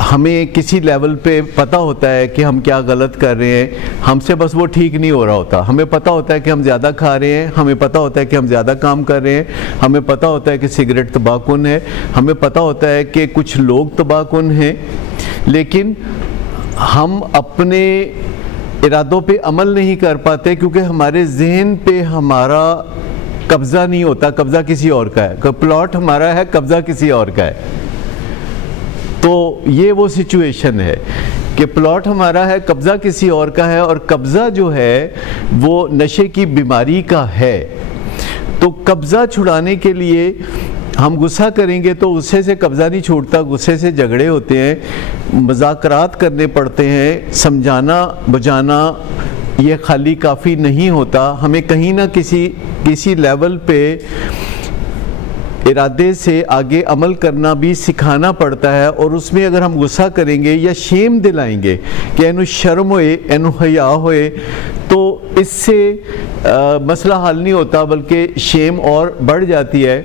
हमें किसी लेवल पे पता होता है कि हम क्या गलत कर रहे हैं, हमसे बस वो ठीक नहीं हो रहा होता। हमें पता होता है कि हम ज़्यादा खा रहे हैं, हमें पता होता है कि हम ज़्यादा काम कर रहे हैं, हमें पता होता है कि सिगरेट तंबाकू है, हमें पता होता है कि कुछ लोग तंबाकू हैं, लेकिन हम अपने इरादों पे अमल नहीं कर पाते क्योंकि हमारे जहन पे हमारा कब्ज़ा नहीं होता, कब्ज़ा किसी और का है। प्लॉट हमारा है, कब्ज़ा किसी और का है। तो ये वो सिचुएशन है कि प्लॉट हमारा है, कब्ज़ा किसी और का है, और कब्ज़ा जो है वो नशे की बीमारी का है। तो कब्ज़ा छुड़ाने के लिए हम गुस्सा करेंगे तो गुस्से से कब्ज़ा नहीं छूटता, गुस्से से झगड़े होते हैं, मज़ाकरात करने पड़ते हैं, समझाना बुझाना ये खाली काफ़ी नहीं होता। हमें कहीं ना किसी लेवल पे इरादे से आगे अमल करना भी सिखाना पड़ता है। और उसमें अगर हम गुस्सा करेंगे या शेम दिलाएंगे कि एनु शर्म होए, एनु हया होए, तो इससे मसला हल नहीं होता बल्कि शेम और बढ़ जाती है।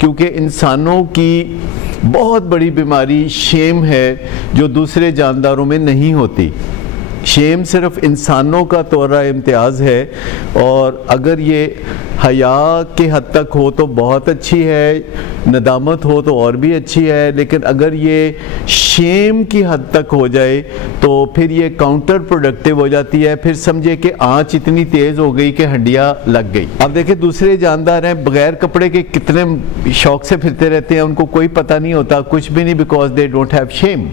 क्योंकि इंसानों की बहुत बड़ी बीमारी शेम है जो दूसरे जानदारों में नहीं होती। शेम सिर्फ इंसानों का तोरा इम्तियाज़ है, और अगर ये हया के हद तक हो तो बहुत अच्छी है, नदामत हो तो और भी अच्छी है, लेकिन अगर ये शेम की हद तक हो जाए तो फिर ये काउंटर प्रोडक्टिव हो जाती है। फिर समझे कि आँच इतनी तेज़ हो गई कि हड्डियाँ लग गई। अब देखिए दूसरे जानदार हैं, बग़ैर कपड़े के कितने शौक़ से फिरते रहते हैं, उनको कोई पता नहीं होता कुछ भी नहीं, because they don't have shame.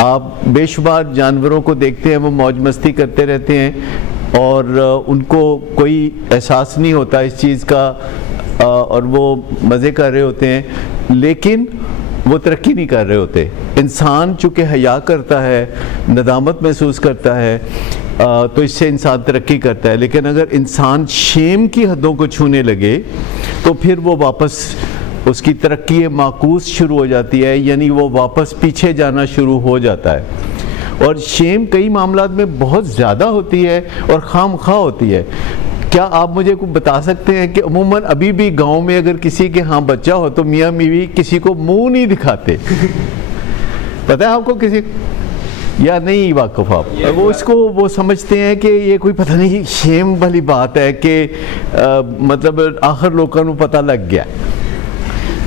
आप बेशुमार जानवरों को देखते हैं, वो मौज मस्ती करते रहते हैं और उनको कोई एहसास नहीं होता इस चीज़ का, और वो मज़े कर रहे होते हैं, लेकिन वो तरक्की नहीं कर रहे होते। इंसान चूँकि हया करता है, नदामत महसूस करता है, तो इससे इंसान तरक्की करता है। लेकिन अगर इंसान शेम की हदों को छूने लगे तो फिर वो वापस उसकी तरक्की माकूस शुरू हो जाती है, यानी वो वापस पीछे जाना शुरू हो जाता है। और शेम कई मामलात में बहुत ज़्यादा होती है और खामखा होती है। क्या आप मुझे को बता सकते हैं कि अमूमन अभी भी गांव में अगर किसी के यहाँ बच्चा हो तो मियाँ बीवी किसी को मुंह नहीं दिखाते? पता है आपको किसी या नहीं वाक़िफ़ आप? वो इसको वो समझते हैं कि ये कोई पता नहीं शेम वाली बात है कि मतलब आखिर लोगों को पता लग गया,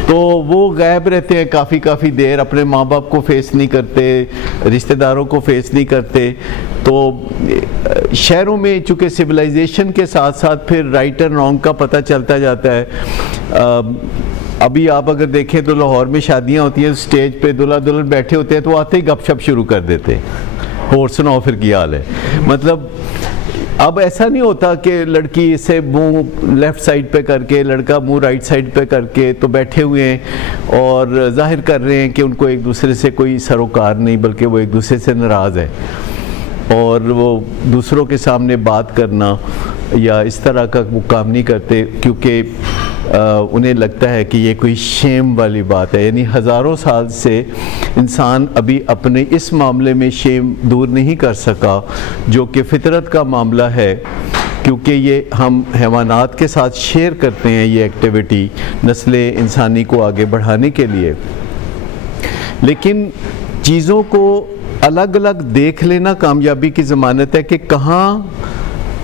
तो वो गायब रहते हैं काफ़ी देर, अपने माँ बाप को फेस नहीं करते, रिश्तेदारों को फेस नहीं करते। तो शहरों में चूँकि सिविलाइजेशन के साथ साथ फिर राइट एंड रॉन्ग का पता चलता जाता है। अभी आप अगर देखें तो लाहौर में शादियाँ होती हैं, स्टेज पे दूल्हा दुल्हन बैठे होते हैं तो आते ही गपशप शुरू कर देते हैं, और सुनाओ फिर क्या हाल है। मतलब अब ऐसा नहीं होता कि लड़की से मुंह लेफ़्ट साइड पे करके, लड़का मुंह राइट साइड पे करके तो बैठे हुए हैं और जाहिर कर रहे हैं कि उनको एक दूसरे से कोई सरोकार नहीं, बल्कि वो एक दूसरे से नाराज़ है, और वो दूसरों के सामने बात करना या इस तरह का वो काम नहीं करते क्योंकि उन्हें लगता है कि ये कोई शेम वाली बात है। यानी हज़ारों साल से इंसान अभी अपने इस मामले में शेम दूर नहीं कर सका, जो कि फितरत का मामला है, क्योंकि ये हम हैवानात के साथ शेयर करते हैं ये एक्टिविटी नस्ल इंसानी को आगे बढ़ाने के लिए। लेकिन चीज़ों को अलग अलग देख लेना कामयाबी की ज़मानत है कि कहाँ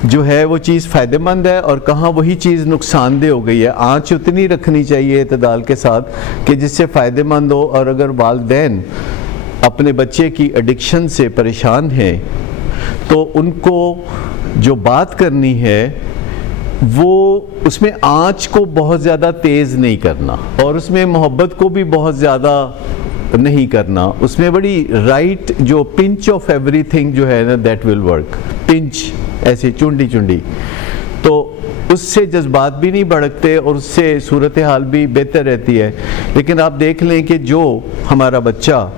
जो है वो चीज़ फ़ायदेमंद है और कहाँ वही चीज़ नुकसानदेह हो गई है। आँच उतनी रखनी चाहिए इत्तेदाल के साथ कि जिससे फ़ायदेमंद हो। और अगर वालिदैन अपने बच्चे की एडिक्शन से परेशान हैं तो उनको जो बात करनी है वो उसमें आँच को बहुत ज़्यादा तेज़ नहीं करना और उसमें मोहब्बत को भी बहुत ज़्यादा नहीं करना। उसमें बड़ी राइट जो पिंच ऑफ एवरीथिंग जो है ना, दैट विल वर्क। पिंच ऐसे चुंडी चुंडी, तो उससे जज्बात भी नहीं भड़कते और उससे सूरत हाल भी बेहतर रहती है। लेकिन आप देख लें कि जो हमारा बच्चा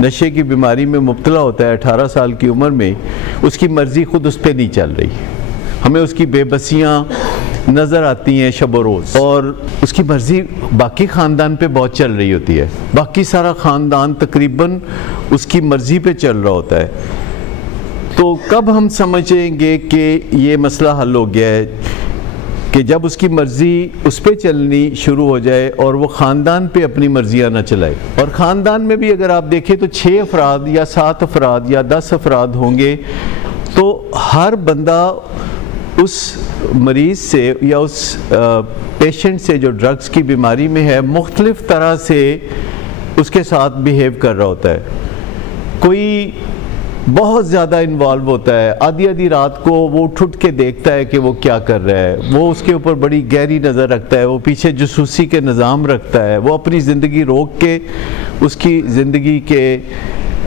नशे की बीमारी में मुब्तला होता है 18 साल की उम्र में, उसकी मर्ज़ी खुद उस पर नहीं चल रही। हमें उसकी बेबसियाँ नज़र आती हैं शब रोज़, और उसकी मर्ज़ी बाकी ख़ानदान पे बहुत चल रही होती है। बाकी सारा ख़ानदान तकरीबन उसकी मर्ज़ी पे चल रहा होता है। तो कब हम समझेंगे कि ये मसला हल हो गया है? कि जब उसकी मर्ज़ी उस पर चलनी शुरू हो जाए और वो ख़ानदान पे अपनी मर्ज़ियाँ ना चलाए। और ख़ानदान में भी अगर आप देखें तो 6 अफराद या 7 अफराद या 10 अफराद होंगे, तो हर बंदा उस मरीज़ से या उस पेशेंट से जो ड्रग्स की बीमारी में है मुख्तलिफ़ तरह से उसके साथ बिहेव कर रहा होता है। कोई बहुत ज़्यादा इन्वॉल्व होता है, आधी आधी रात को वो उठ के देखता है कि वो क्या कर रहा है, वो उसके ऊपर बड़ी गहरी नज़र रखता है, वो पीछे जासूसी के निज़ाम रखता है, वो अपनी ज़िंदगी रोक के उसकी ज़िंदगी के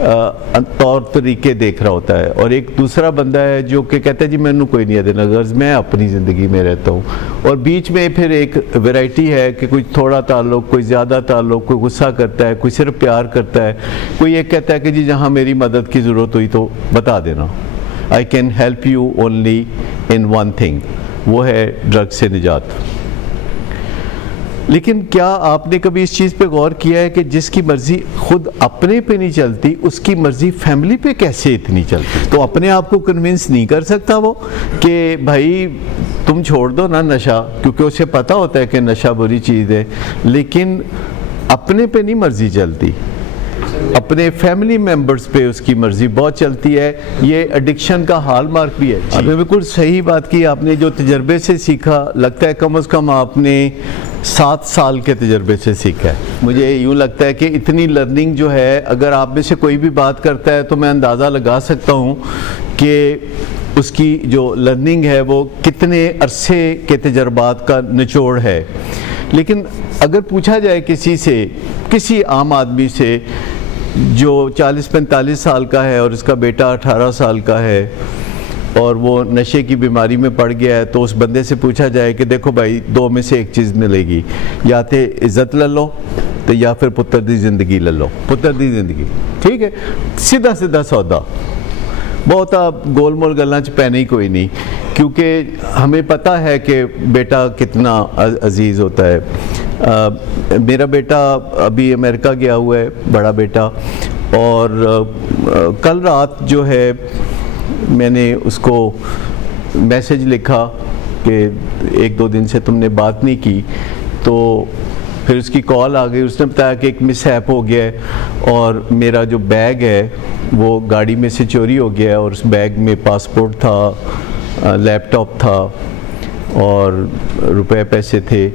तौर तरीके देख रहा होता है। और एक दूसरा बंदा है जो कि कहता है जी मैंने कोई नहीं है गर्ज, मैं अपनी ज़िंदगी में रहता हूँ। और बीच में फिर एक वैरायटी है कि कोई थोड़ा ताल्लुक़, कोई ज़्यादा ताल्लुक़, कोई गुस्सा करता है, कोई सिर्फ प्यार करता है, कोई एक कहता है कि जी जहाँ मेरी मदद की ज़रूरत हुई तो बता देना, I can help you only in one thing, वो है ड्रग्स से निजात। लेकिन क्या आपने कभी इस चीज़ पे गौर किया है कि जिसकी मर्ज़ी खुद अपने पे नहीं चलती, उसकी मर्ज़ी फैमिली पे कैसे इतनी चलती? तो अपने आप को कन्विंस नहीं कर सकता वो कि भाई तुम छोड़ दो ना नशा, क्योंकि उसे पता होता है कि नशा बुरी चीज़ है, लेकिन अपने पे नहीं मर्ज़ी चलती, अपने फैमिली मेंबर्स पे उसकी मर्ज़ी बहुत चलती है। ये एडिक्शन का हाल मार्क भी है। आपने बिल्कुल सही बात की, आपने जो तजर्बे से सीखा, लगता है कम से कम आपने 7 साल के तजर्बे से सीखा है। मुझे यूँ लगता है कि इतनी लर्निंग जो है, अगर आप में से कोई भी बात करता है तो मैं अंदाज़ा लगा सकता हूँ कि उसकी जो लर्निंग है वो कितने अरसे के तजर्बात का निचोड़ है। लेकिन अगर पूछा जाए किसी से, किसी आम आदमी से जो 40-45 साल का है और उसका बेटा 18 साल का है और वो नशे की बीमारी में पड़ गया है, तो उस बंदे से पूछा जाए कि देखो भाई 2 में से एक चीज़ मिलेगी, या तो इज़्ज़त ले लो तो या फिर पुत्र दी ज़िंदगी ले लो। पुत्र दी ज़िंदगी, ठीक है, सीधा सीधा सौदा, बहुत आप गोल मोल गल्लां च पैने ही कोई नहीं, क्योंकि हमें पता है कि बेटा कितना अजीज़ होता है। मेरा बेटा अभी अमेरिका गया हुआ है, बड़ा बेटा, और कल रात जो है मैंने उसको मैसेज लिखा कि 1-2 दिन से तुमने बात नहीं की, तो फिर उसकी कॉल आ गई, उसने बताया कि एक मिसहैप हो गया है और मेरा जो बैग है वो गाड़ी में से चोरी हो गया है, और उस बैग में पासपोर्ट था, लैपटॉप था और रुपए पैसे थे,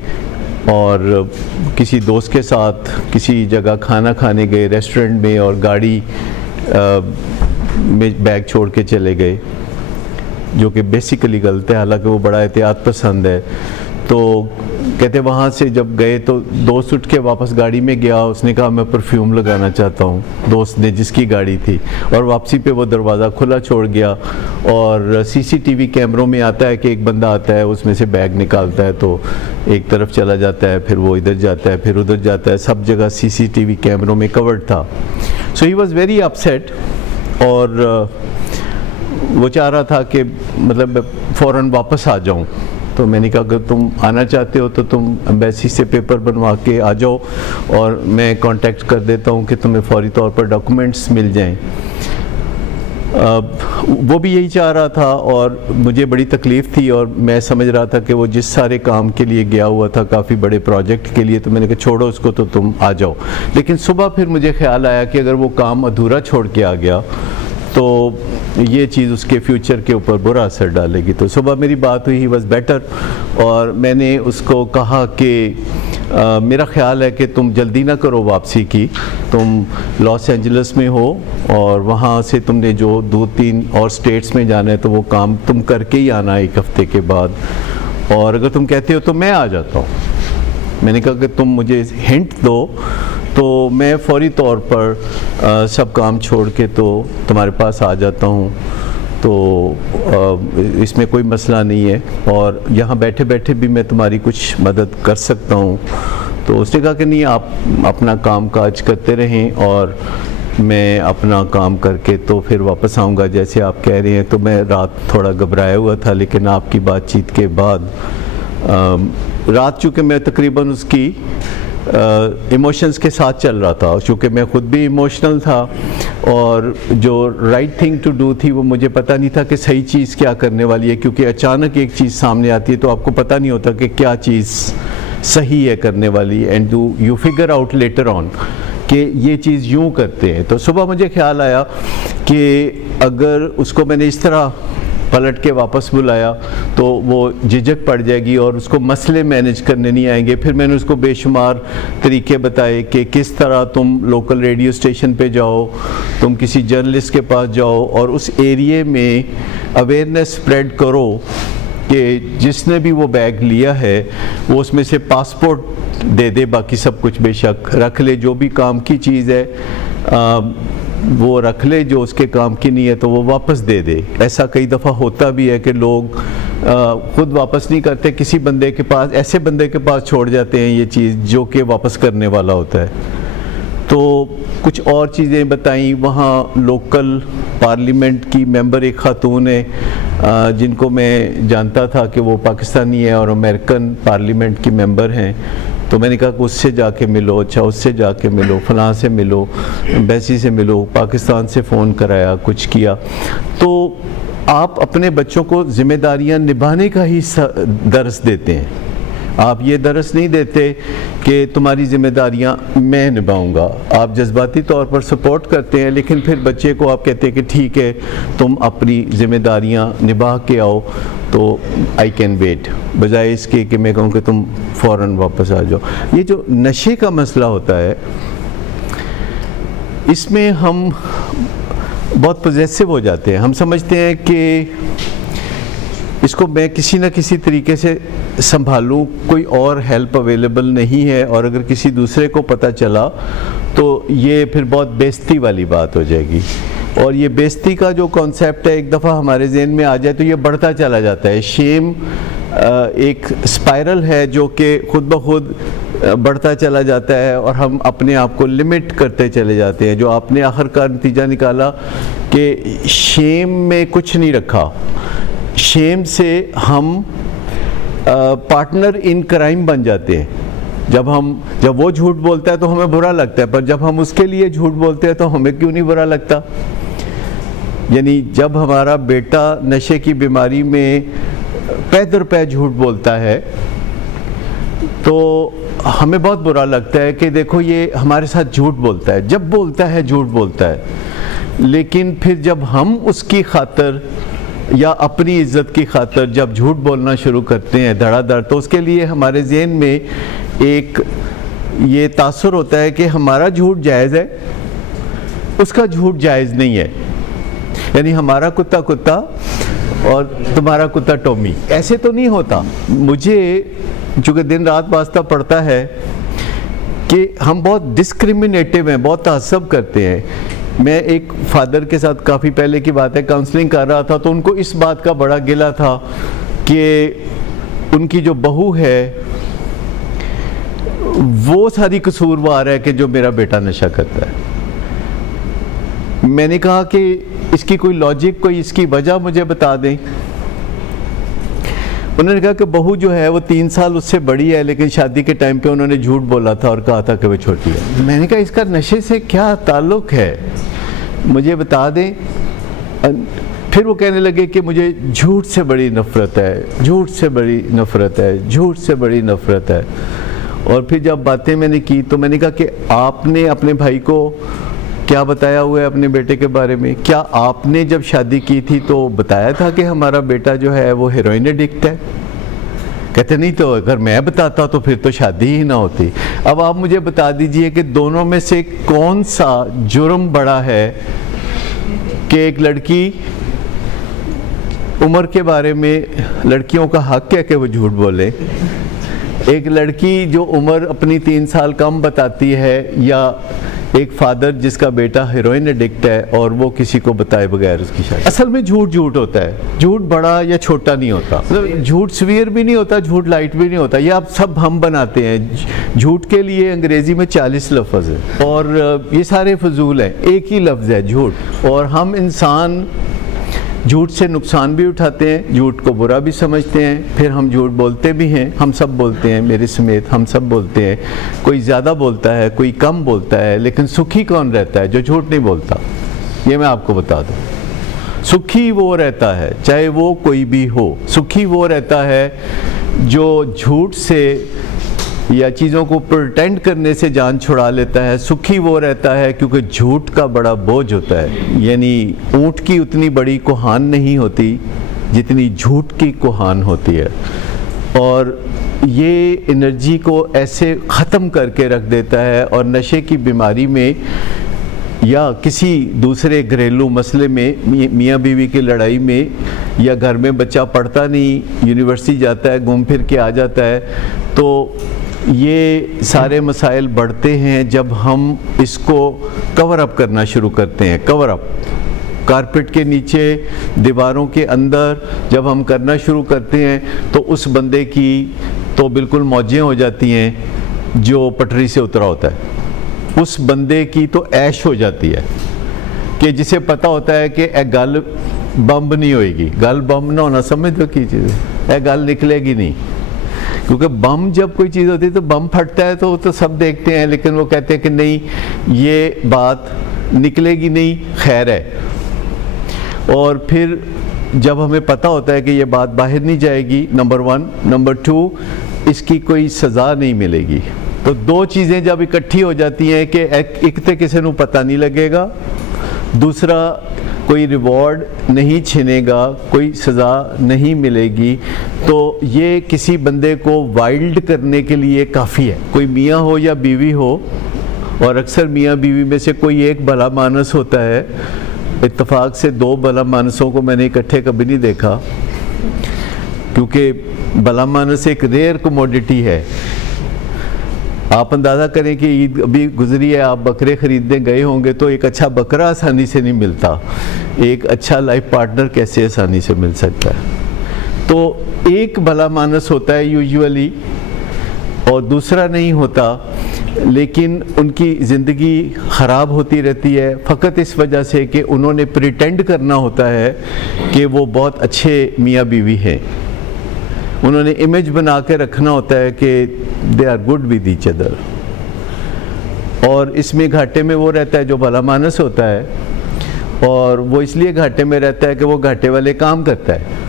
और किसी दोस्त के साथ किसी जगह खाना खाने गए रेस्टोरेंट में, और गाड़ी में बैग छोड़ के चले गए, जो कि बेसिकली गलत है, हालांकि वो बड़ा एहतियात पसंद है। तो कहते वहाँ से जब गए तो दोस्त उठ के वापस गाड़ी में गया, उसने कहा मैं परफ्यूम लगाना चाहता हूँ, दोस्त ने जिसकी गाड़ी थी, और वापसी पे वो दरवाज़ा खुला छोड़ गया। और सीसीटीवी कैमरों में आता है कि एक बंदा आता है, उसमें से बैग निकालता है, तो एक तरफ चला जाता है, फिर वो इधर जाता है, फिर उधर जाता है, सब जगह सीसीटीवी कैमरों में कवर्ड था। सो ही वॉज़ वेरी अपसेट, और वो चाह रहा था कि मतलब फ़ौरन वापस आ जाऊँ। तो मैंने कहा अगर तुम आना चाहते हो तो तुम एम्बेसी से पेपर बनवा के आ जाओ, और मैं कांटेक्ट कर देता हूँ कि तुम्हें फौरी तौर पर डॉक्यूमेंट्स मिल जाएं। वो भी यही चाह रहा था, और मुझे बड़ी तकलीफ़ थी, और मैं समझ रहा था कि वो जिस सारे काम के लिए गया हुआ था, काफ़ी बड़े प्रोजेक्ट के लिए, तो मैंने कहा छोड़ो उसको, तो तुम आ जाओ। लेकिन सुबह फिर मुझे ख्याल आया कि अगर वो काम अधूरा छोड़ के आ गया तो ये चीज़ उसके फ्यूचर के ऊपर बुरा असर डालेगी। तो सुबह मेरी बात हुई, ही वॉज़ बेटर, और मैंने उसको कहा कि मेरा ख्याल है कि तुम जल्दी ना करो वापसी की, तुम लॉस एंजल्स में हो और वहाँ से तुमने जो 2-3 और स्टेट्स में जाना है, तो वो काम तुम करके ही आना 1 हफ़्ते के बाद, और अगर तुम कहते हो तो मैं आ जाता हूँ। मैंने कहा कि तुम मुझे हिंट दो तो मैं फौरी तौर पर सब काम छोड़ के तो तुम्हारे पास आ जाता हूँ, तो इसमें कोई मसला नहीं है, और यहाँ बैठे बैठे भी मैं तुम्हारी कुछ मदद कर सकता हूँ। तो उसने कहा कि नहीं, आप अपना काम काज करते रहें और मैं अपना काम करके तो फिर वापस आऊँगा जैसे आप कह रहे हैं। तो मैं रात थोड़ा घबराया हुआ था, लेकिन आपकी बातचीत के बाद रात चूँकि मैं तकरीबन उसकी इमोशंस के साथ चल रहा था, चूँकि मैं ख़ुद भी इमोशनल था, और जो राइट थिंग टू डू थी वो मुझे पता नहीं था कि सही चीज़ क्या करने वाली है, क्योंकि अचानक एक चीज़ सामने आती है तो आपको पता नहीं होता कि क्या चीज़ सही है करने वाली, and you figure out later on कि ये चीज़ यूँ करते हैं। तो सुबह मुझे ख्याल आया कि अगर उसको मैंने इस तरह पलट के वापस बुलाया तो वो झिझक पड़ जाएगी और उसको मसले मैनेज करने नहीं आएंगे। फिर मैंने उसको बेशुमार तरीके बताए कि किस तरह तुम लोकल रेडियो स्टेशन पे जाओ, तुम किसी जर्नलिस्ट के पास जाओ और उस एरिए में अवेयरनेस स्प्रेड करो कि जिसने भी वो बैग लिया है वो उसमें से पासपोर्ट दे दे, बाकी सब कुछ बेशक रख ले, जो भी काम की चीज़ है वो रख ले, जो उसके काम की नहीं है तो वो वापस दे दे। ऐसा कई दफ़ा होता भी है कि लोग खुद वापस नहीं करते, किसी बंदे के पास, ऐसे बंदे के पास छोड़ जाते हैं ये चीज़ जो कि वापस करने वाला होता है। तो कुछ और चीज़ें बताई। वहाँ लोकल पार्लियामेंट की मेंबर एक ख़ातून है जिनको मैं जानता था कि वो पाकिस्तानी है और अमेरिकन पार्लियामेंट की मेंबर हैं। तो मैंने कहा कि उससे जाके मिलो, अच्छा उससे जाके मिलो, फलां से मिलो, एम्बेसी से मिलो, पाकिस्तान से फ़ोन कराया, कुछ किया। तो आप अपने बच्चों को ज़िम्मेदारियां निभाने का ही दर्स देते हैं, आप ये दर्स नहीं देते कि तुम्हारी ज़िम्मेदारियां मैं निभाऊंगा। आप जज्बाती तौर पर सपोर्ट करते हैं, लेकिन फिर बच्चे को आप कहते हैं कि ठीक है तुम अपनी ज़िम्मेदारियां निभा के आओ तो आई कैन वेट, बजाय इसके कि मैं कहूँ कि तुम फ़ौरन वापस आ जाओ। ये जो नशे का मसला होता है इसमें हम बहुत पॉजेसिव हो जाते हैं। हम समझते हैं कि इसको मैं किसी न किसी तरीके से संभालूं, कोई और हेल्प अवेलेबल नहीं है, और अगर किसी दूसरे को पता चला तो ये फिर बहुत बेइज्जती वाली बात हो जाएगी। और ये बेइज्जती का जो कॉन्सेप्ट है एक दफ़ा हमारे ज़हन में आ जाए तो ये बढ़ता चला जाता है। शेम एक स्पाइरल है जो कि खुद ब खुद बढ़ता चला जाता है और हम अपने आप को लिमिट करते चले जाते हैं। जो आपने आखिरकार नतीजा निकाला कि शेम में कुछ नहीं रखा, शेम से हम पार्टनर इन क्राइम बन जाते हैं। जब वो झूठ बोलता है तो हमें बुरा लगता है, पर जब हम उसके लिए झूठ बोलते हैं तो हमें क्यों नहीं बुरा लगता। यानी जब हमारा बेटा नशे की बीमारी में पै दर पै झूठ बोलता है तो हमें बहुत बुरा लगता है कि देखो ये हमारे साथ झूठ बोलता है, जब बोलता है झूठ बोलता है। लेकिन फिर जब हम उसकी खातर या अपनी इज्जत की खातर जब झूठ बोलना शुरू करते हैं धड़ाधड़, तो उसके लिए हमारे ज़हन में एक ये तासुर होता है कि हमारा झूठ जायज़ है, उसका झूठ जायज़ नहीं है। यानी हमारा कुत्ता कुत्ता और तुम्हारा कुत्ता टॉमी, ऐसे तो नहीं होता। मुझे चूँकि दिन रात वास्ता पड़ता है कि हम बहुत डिस्क्रिमिनेटिव हैं, बहुत तअस्सुब करते हैं। मैं एक फादर के साथ काफ़ी पहले की बात है काउंसलिंग कर रहा था, तो उनको इस बात का बड़ा गिला था कि उनकी जो बहू है वो सारी कसूरवार है कि जो मेरा बेटा नशा करता है। मैंने कहा कि इसकी कोई लॉजिक, कोई इसकी वजह मुझे बता दें। उन्होंने कहा कि बहू जो है वो 3 साल उससे बड़ी है, लेकिन शादी के टाइम पे उन्होंने झूठ बोला था और कहा था कि वो छोटी है। मैंने कहा इसका नशे से क्या ताल्लुक़ है, मुझे बता दें। फिर वो कहने लगे कि मुझे झूठ से बड़ी नफ़रत है, झूठ से बड़ी नफ़रत है, झूठ से बड़ी नफ़रत है। और फिर जब बातें मैंने की तो मैंने कहा कि आपने अपने भाई को क्या बताया हुआ है अपने बेटे के बारे में? क्या आपने जब शादी की थी तो बताया था कि हमारा बेटा जो है वो हेरोइन एडिक्ट है? कहते नहीं, तो अगर मैं बताता तो फिर तो शादी ही ना होती। अब आप मुझे बता दीजिए कि दोनों में से कौन सा जुर्म बड़ा है कि एक लड़की उम्र के बारे में, लड़कियों का हक है कि वो झूठ बोले। एक लड़की जो उम्र अपनी 3 साल कम बताती है, या एक फादर जिसका बेटा हेरोइन एडिक्ट है और वो किसी को बताए बगैर उसकी शादी। असल में झूठ झूठ होता है, झूठ बड़ा या छोटा नहीं होता। मतलब झूठ सवीयर भी नहीं होता, झूठ लाइट भी नहीं होता। ये आप सब हम बनाते हैं। झूठ के लिए अंग्रेज़ी में 40 लफ्ज़ है और ये सारे फजूल हैं, एक ही लफ्ज़ है झूठ। और हम इंसान झूठ से नुकसान भी उठाते हैं, झूठ को बुरा भी समझते हैं, फिर हम झूठ बोलते भी हैं। हम सब बोलते हैं, मेरे समेत हम सब बोलते हैं। कोई ज़्यादा बोलता है, कोई कम बोलता है, लेकिन सुखी कौन रहता है? जो झूठ नहीं बोलता। ये मैं आपको बता दूं। सुखी वो रहता है, चाहे वो कोई भी हो, सुखी वो रहता है जो झूठ से या चीज़ों को प्रिटेंड करने से जान छुड़ा लेता है। सुखी वो रहता है क्योंकि झूठ का बड़ा बोझ होता है, यानी ऊँट की उतनी बड़ी कोहान नहीं होती जितनी झूठ की कोहान होती है, और ये एनर्जी को ऐसे ख़त्म करके रख देता है। और नशे की बीमारी में या किसी दूसरे घरेलू मसले में, मियाँ बीवी की लड़ाई में, या घर में बच्चा पढ़ता नहीं, यूनिवर्सिटी जाता है, घूम फिर के आ जाता है, तो ये सारे मसाइल बढ़ते हैं जब हम इसको कवर अप करना शुरू करते हैं। कवर अप कारपेट के नीचे, दीवारों के अंदर जब हम करना शुरू करते हैं तो उस बंदे की तो बिल्कुल मौजें हो जाती हैं जो पटरी से उतरा होता है। उस बंदे की तो ऐश हो जाती है कि जिसे पता होता है कि ए गल बम्ब नहीं होएगी। गल बम्ब ना होना समझ दो की चीज़ है, ए गल निकलेगी नहीं, क्योंकि बम जब कोई चीज़ होती है तो बम फटता है तो सब देखते हैं, लेकिन वो कहते हैं कि नहीं ये बात निकलेगी नहीं, खैर है। और फिर जब हमें पता होता है कि ये बात बाहर नहीं जाएगी, नंबर 1, नंबर 2 इसकी कोई सज़ा नहीं मिलेगी, तो दो चीज़ें जब इकट्ठी हो जाती हैं कि एक तो किसी को पता नहीं लगेगा, दूसरा कोई रिवॉर्ड नहीं छिनेगा, कोई सज़ा नहीं मिलेगी, तो ये किसी बंदे को वाइल्ड करने के लिए काफ़ी है। कोई मियाँ हो या बीवी हो, और अक्सर मियाँ बीवी में से कोई एक भला मानस होता है, इत्तेफाक से 2 भला मानसों को मैंने इकट्ठे कभी नहीं देखा, क्योंकि भला मानस एक रेयर कमोडिटी है। आप अंदाज़ा करें कि ईद अभी गुजरी है, आप बकरे ख़रीदने गए होंगे तो एक अच्छा बकरा आसानी से नहीं मिलता, एक अच्छा लाइफ पार्टनर कैसे आसानी से मिल सकता है। तो एक भला मानस होता है यूजुअली और दूसरा नहीं होता, लेकिन उनकी ज़िंदगी ख़राब होती रहती है फ़कत इस वजह से कि उन्होंने प्रिटेंड करना होता है कि वो बहुत अच्छे मियाँ बीवी हैं। उन्होंने इमेज बना के रखना होता है कि they are good with each other, और इसमें घाटे में वो रहता है जो भला मानस होता है, और वो इसलिए घाटे में रहता है कि वो घाटे वाले काम करता है,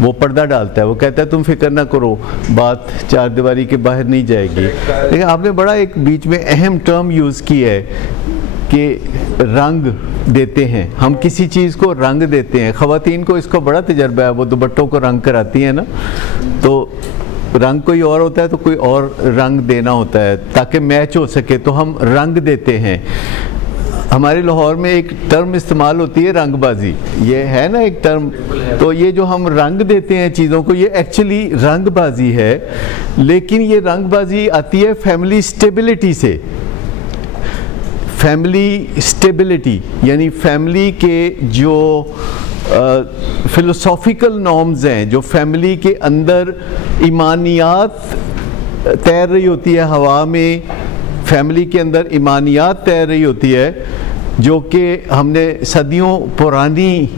वो पर्दा डालता है, वो कहता है तुम फिक्र ना करो, बात 4 दीवारी के बाहर नहीं जाएगी। लेकिन आपने बड़ा एक बीच में अहम टर्म यूज़ की है कि रंग देते हैं, हम किसी चीज़ को रंग देते हैं। ख़वातीन को इसको बड़ा तजर्बा है, वो दुपट्टों को रंग कराती हैं ना, तो रंग कोई और होता है तो कोई और रंग देना होता है ताकि मैच हो सके, तो हम रंग देते हैं। हमारे लाहौर में एक टर्म इस्तेमाल होती है रंगबाजी, ये है ना एक टर्म, तो ये जो हम रंग देते हैं चीज़ों को, ये एक्चुअली रंगबाजी है। लेकिन ये रंगबाजी आती है फैमिली स्टेबिलिटी से। फैमिली स्टेबिलिटी यानी फैमिली के जो फ़िलोसॉफ़िकल नॉर्म्स हैं, जो फैमिली के अंदर ईमानियात तैर रही होती है हवा में, फैमिली के अंदर ईमानियात तैर रही होती है जो कि हमने सदियों पुरानी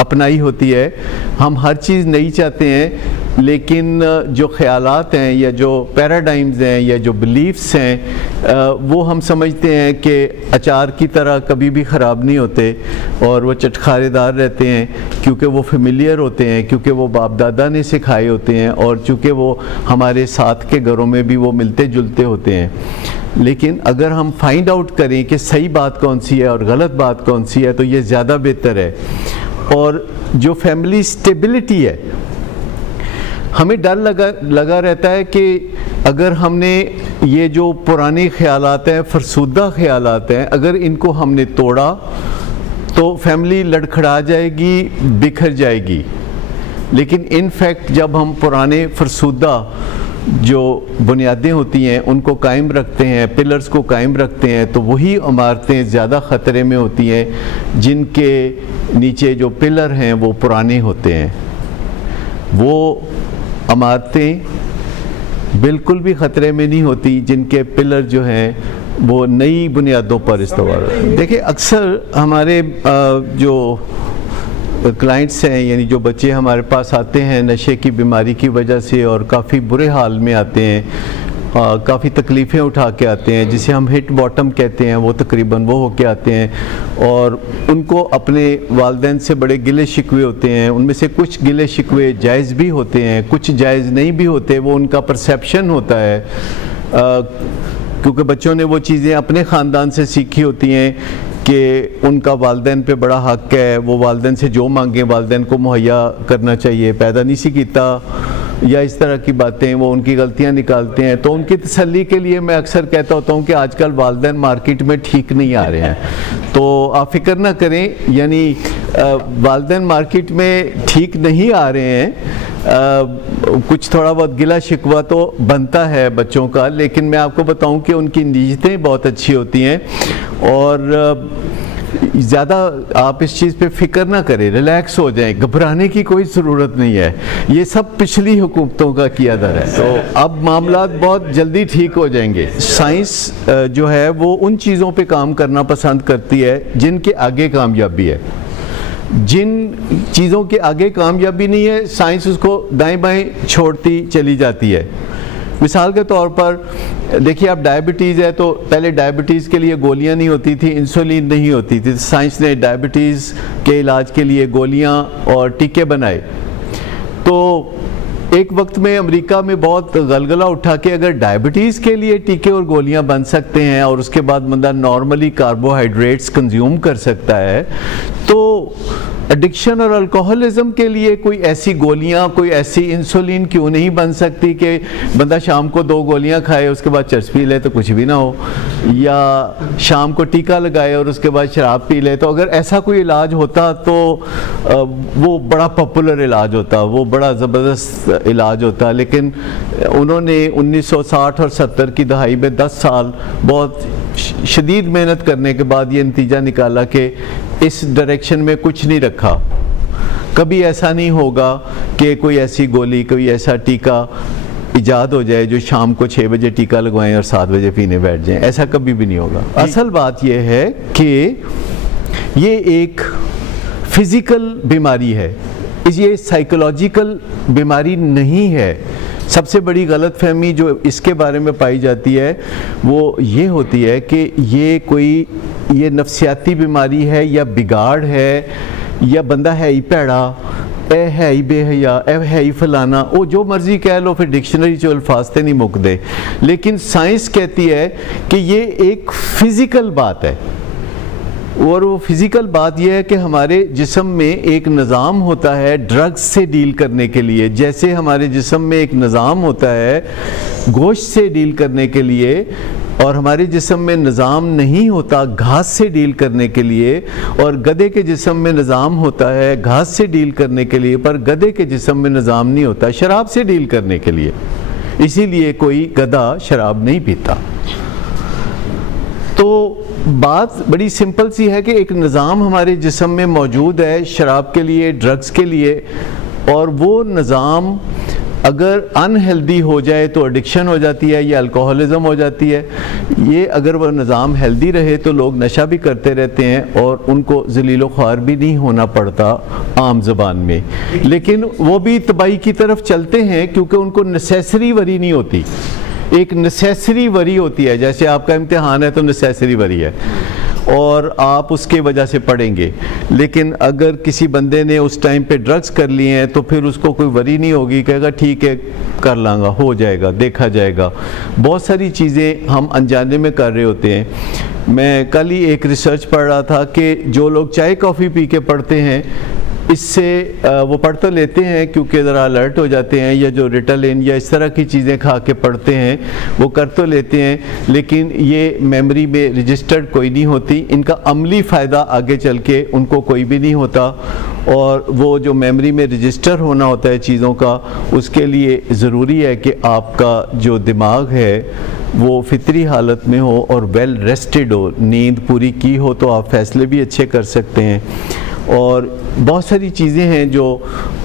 अपनाई होती है। हम हर चीज़ नहीं चाहते हैं, लेकिन जो ख़यालात हैं या जो पैराडाइम्स हैं या जो बिलीफ्स हैं वो हम समझते हैं कि अचार की तरह कभी भी ख़राब नहीं होते और वो चटखारेदार रहते हैं, क्योंकि वो फेमिलियर होते हैं, क्योंकि वो बाप दादा ने सिखाए होते हैं और चूँकि वो हमारे साथ के घरों में भी वो मिलते जुलते होते हैं। लेकिन अगर हम फाइंड आउट करें कि सही बात कौन सी है और गलत बात कौन सी है, तो ये ज़्यादा बेहतर है। और जो फैमिली स्टेबिलिटी है, हमें डर लगा रहता है कि अगर हमने ये जो पुराने ख़यालात हैं, फरसूदा ख़यालात हैं, अगर इनको हमने तोड़ा तो फैमिली लड़खड़ा जाएगी, बिखर जाएगी। लेकिन इन फैक्ट जब हम पुराने फरसूदा जो बुनियादें होती हैं उनको कायम रखते हैं, पिलर्स को कायम रखते हैं, तो वही इमारतें ज़्यादा ख़तरे में होती हैं जिनके नीचे जो पिलर हैं वो पुराने होते हैं। वो इमारतें बिल्कुल भी ख़तरे में नहीं होती जिनके पिलर जो हैं वो नई बुनियादों पर इस्तेमाल। देखिए अक्सर हमारे जो क्लाइंट्स हैं, यानी जो बच्चे हमारे पास आते हैं नशे की बीमारी की वजह से और काफ़ी बुरे हाल में आते हैं, काफ़ी तकलीफ़ें उठा के आते हैं, जिसे हम हिट बॉटम कहते हैं, वो तकरीबन वो होके आते हैं और उनको अपने वालिदैन से बड़े गिले शिकवे होते हैं। उनमें से कुछ गिले शिकवे जायज़ भी होते हैं, कुछ जायज़ नहीं भी होते, वो उनका परसेप्शन होता है, क्योंकि बच्चों ने वो चीज़ें अपने ख़ानदान से सीखी होती हैं कि उनका वालिदैन पे बड़ा हक़ है, वो वालिदैन से जो मांगे वालिदैन को मुहैया करना चाहिए, पैदा नहीं सी कीता या इस तरह की बातें, वो उनकी गलतियां निकालते हैं। तो उनकी तसल्ली के लिए मैं अक्सर कहता होता हूँ कि आजकल वालिदैन मार्केट में ठीक नहीं आ रहे हैं, तो आप फिक्र ना करें, यानी वालिदैन मार्केट में ठीक नहीं आ रहे हैं। कुछ थोड़ा बहुत गिला शिकवा तो बनता है बच्चों का, लेकिन मैं आपको बताऊं कि उनकी नीयतें बहुत अच्छी होती हैं और ज़्यादा आप इस चीज़ पे फिक्र ना करें, रिलैक्स हो जाएं, घबराने की कोई ज़रूरत नहीं है। ये सब पिछली हुकूमतों का किया दर है, तो अब मामलात बहुत जल्दी ठीक हो जाएंगे। साइंस जो है वो उन चीज़ों पे काम करना पसंद करती है जिनके आगे कामयाबी है। जिन चीज़ों के आगे कामयाबी नहीं है, साइंस उसको दाएं बाएं छोड़ती चली जाती है। मिसाल के तौर पर देखिए, आप डायबिटीज़ है तो पहले डायबिटीज़ के लिए गोलियां नहीं होती थी, इंसुलिन नहीं होती थी, साइंस ने डायबिटीज़ के इलाज के लिए गोलियां और टीके बनाए। तो एक वक्त में अमेरिका में बहुत गलगला उठा कि अगर डायबिटीज़ के लिए टीके और गोलियां बन सकते हैं और उसके बाद बंदा नॉर्मली कार्बोहाइड्रेट्स कंज्यूम कर सकता है, तो एडिक्शन और अल्कोहलिज्म के लिए कोई ऐसी गोलियां, कोई ऐसी इंसुलिन क्यों नहीं बन सकती कि बंदा शाम को 2 गोलियां खाए, उसके बाद चर्च पी ले तो कुछ भी ना हो, या शाम को टीका लगाए और उसके बाद शराब पी ले। तो अगर ऐसा कोई इलाज होता तो वो बड़ा पॉपुलर इलाज होता, वो बड़ा ज़बरदस्त इलाज होता। लेकिन उन्होंने 1960 और 70 की दहाई में 10 साल बहुत शदीद मेहनत करने के बाद ये नतीजा निकाला कि इस डायरेक्शन में कुछ नहीं रखा। कभी ऐसा नहीं होगा कि कोई ऐसी गोली, कोई ऐसा टीका इजाद हो जाए जो शाम को 6 बजे टीका लगवाएं और 7 बजे पीने बैठ जाएं, ऐसा कभी भी नहीं होगा। असल बात यह है कि ये एक फिज़िकल बीमारी है, ये साइकोलॉजिकल बीमारी नहीं है। सबसे बड़ी गलतफहमी जो इसके बारे में पाई जाती है वो ये होती है कि ये नफ्सियाती बीमारी है या बिगाड़ है या बंदा है ही भैड़ा, ए है ही बेहया, ए है ही फलाना, वो जो मर्जी कह लो, फिर डिक्शनरी जो अल्फाज थे नहीं मुकदे। लेकिन साइंस कहती है कि ये एक फ़िज़िकल बात है, और वो फिज़िकल बात यह है कि हमारे जिस्म में एक निज़ाम होता है ड्रग्स से डील करने के लिए, जैसे हमारे जिस्म में एक निज़ाम होता है गोश्त से डील करने के लिए, और हमारे जिस्म में निज़ाम नहीं होता घास से डील करने के लिए, और गधे के जिस्म में निज़ाम होता है घास से डील करने के लिए, पर गधे के जिस्म में निज़ाम नहीं होता शराब से डील करने के लिए। इसीलिए कोई गधा शराब नहीं पीता। तो बात बड़ी सिंपल सी है कि एक निज़ाम हमारे जिस्म में मौजूद है शराब के लिए, ड्रग्स के लिए, और वो निज़ाम अगर अनहेल्दी हो जाए तो एडिक्शन हो जाती है या अल्कोहलिज्म हो जाती है। ये अगर वह निज़ाम हेल्दी रहे तो लोग नशा भी करते रहते हैं और उनको ज़लीलो ख्वार भी नहीं होना पड़ता आम ज़बान में, लेकिन वो भी तबाही की तरफ चलते हैं क्योंकि उनको नेसेसरी वरी नहीं होती। एक नेसेसरी वरी होती है, जैसे आपका इम्तिहान है तो नेसेसरी वरी है और आप उसके वजह से पढ़ेंगे, लेकिन अगर किसी बंदे ने उस टाइम पे ड्रग्स कर लिए हैं तो फिर उसको कोई वरी नहीं होगी, कहेगा ठीक है कर लांगा, हो जाएगा, देखा जाएगा। बहुत सारी चीज़ें हम अनजाने में कर रहे होते हैं। मैं कल ही एक रिसर्च पढ़ रहा था कि जो लोग चाय कॉफ़ी पी के पढ़ते हैं, इससे वो पढ़ तो लेते हैं क्योंकि ज़रा अलर्ट हो जाते हैं, या जो रिटालिन या इस तरह की चीज़ें खा के पढ़ते हैं वो कर तो लेते हैं, लेकिन ये मेमोरी में रजिस्टर्ड कोई नहीं होती। इनका अमली फ़ायदा आगे चल के उनको कोई भी नहीं होता, और वो जो मेमोरी में रजिस्टर होना होता है चीज़ों का, उसके लिए ज़रूरी है कि आपका जो दिमाग है वो फितरी हालत में हो और वेल रेस्टेड हो, नींद पूरी की हो तो आप फ़ैसले भी अच्छे कर सकते हैं। और बहुत सारी चीज़ें हैं जो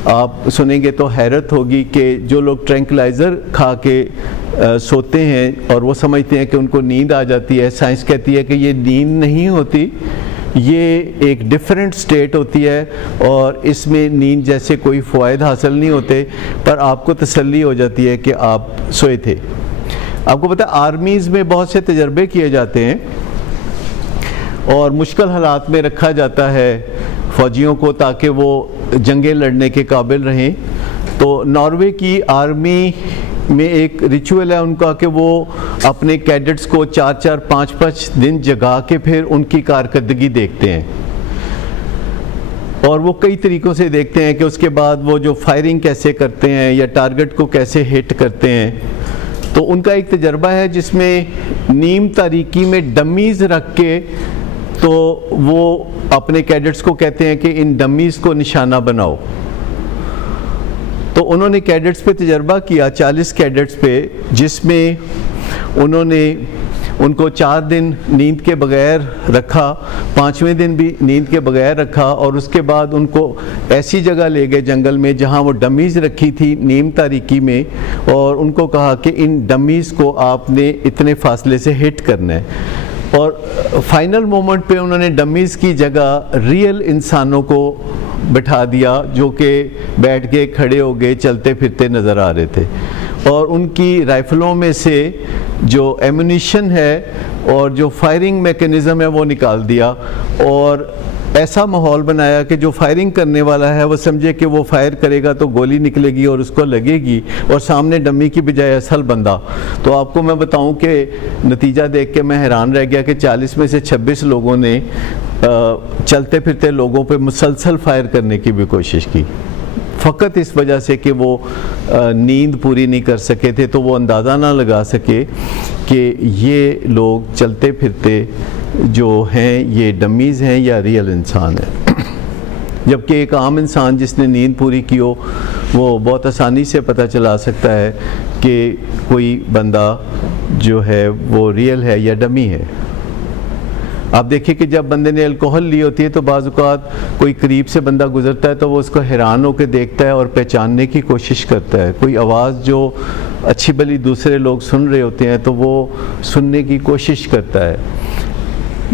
आप सुनेंगे तो हैरत होगी कि जो लोग ट्रैंक्विलाइज़र खा के सोते हैं और वो समझते हैं कि उनको नींद आ जाती है, साइंस कहती है कि ये नींद नहीं होती, ये एक डिफरेंट स्टेट होती है और इसमें नींद जैसे कोई फ़वाइद हासिल नहीं होते, पर आपको तसल्ली हो जाती है कि आप सोए थे। आपको पता है आर्मीज़ में बहुत से तजर्बे किए जाते हैं और मुश्किल हालात में रखा जाता है फ़ौजियों को ताकि वो जंगें लड़ने के काबिल रहें। तो नॉर्वे की आर्मी में एक रिचुअल है उनका कि वो अपने कैडेट्स को 4-4, 5-5 दिन जगा के फिर उनकी कारकर्दगी देखते हैं और वो कई तरीक़ों से देखते हैं कि उसके बाद वो जो फायरिंग कैसे करते हैं या टारगेट को कैसे हिट करते हैं। तो उनका एक तजर्बा है जिसमें नीम तारीकी में डमीज़ रख के तो वो अपने कैडेट्स को कहते हैं कि इन डमीज़ को निशाना बनाओ। तो उन्होंने कैडेट्स पे तजर्बा किया 40 कैडेट्स पे, जिसमें उन्होंने उनको 4 दिन नींद के बगैर रखा, 5वें दिन भी नींद के बगैर रखा और उसके बाद उनको ऐसी जगह ले गए जंगल में जहां वो डमीज़ रखी थी नीम तारीकी में और उनको कहा कि इन डमीज़ को आपने इतने फासले से हिट करना है। और फाइनल मोमेंट पे उन्होंने डमीज़ की जगह रियल इंसानों को बिठा दिया जो कि बैठ के खड़े हो गए, चलते फिरते नज़र आ रहे थे और उनकी राइफ़लों में से जो एमुनिशन है और जो फायरिंग मैकेनिज़्म है वो निकाल दिया और ऐसा माहौल बनाया कि जो फायरिंग करने वाला है वो समझे कि वो फायर करेगा तो गोली निकलेगी और उसको लगेगी और सामने डमी की बजाय असल बंदा। तो आपको मैं बताऊं कि नतीजा देख के मैं हैरान रह गया कि 40 में से 26 लोगों ने चलते फिरते लोगों पे मुसलसल फायर करने की भी कोशिश की, फ़कत इस वजह से कि वो नींद पूरी नहीं कर सके थे, तो वो अंदाज़ा ना लगा सके कि ये लोग चलते फिरते जो हैं ये डमीज़ हैं या रियल इंसान है। जबकि एक आम इंसान जिसने नींद पूरी की हो वो बहुत आसानी से पता चला सकता है कि कोई बंदा जो है वो रियल है या डमी है। आप देखिए कि जब बंदे ने अल्कोहल ली होती है तो बाज़ औक़ात कोई करीब से बंदा गुजरता है तो वो उसको हैरान होकर देखता है और पहचानने की कोशिश करता है। कोई आवाज़ जो अच्छी भली दूसरे लोग सुन रहे होते हैं तो वो सुनने की कोशिश करता है।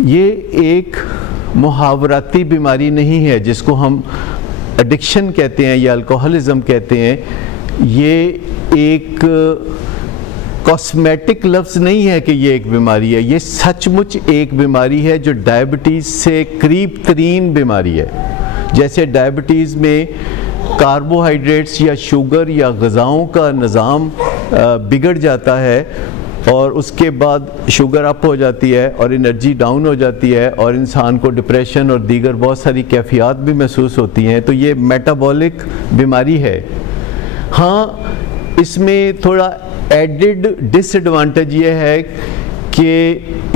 ये एक मुहावराती बीमारी नहीं है जिसको हम एडिक्शन कहते हैं या अल्कोहलिज़म कहते हैं। ये एक कॉस्मेटिक लफ्ज़ नहीं है कि ये एक बीमारी है, ये सचमुच एक बीमारी है जो डायबिटीज़ से करीब तरीन बीमारी है। जैसे डायबिटीज़ में कार्बोहाइड्रेट्स या शुगर या ग़िज़ाओं का निज़ाम बिगड़ जाता है और उसके बाद शुगर अप हो जाती है और एनर्जी डाउन हो जाती है और इंसान को डिप्रेशन और दीगर बहुत सारी कैफियत भी महसूस होती हैं। तो ये मेटाबॉलिक बीमारी है। हाँ, इसमें थोड़ा एडिड डिसएडवांटेज ये है कि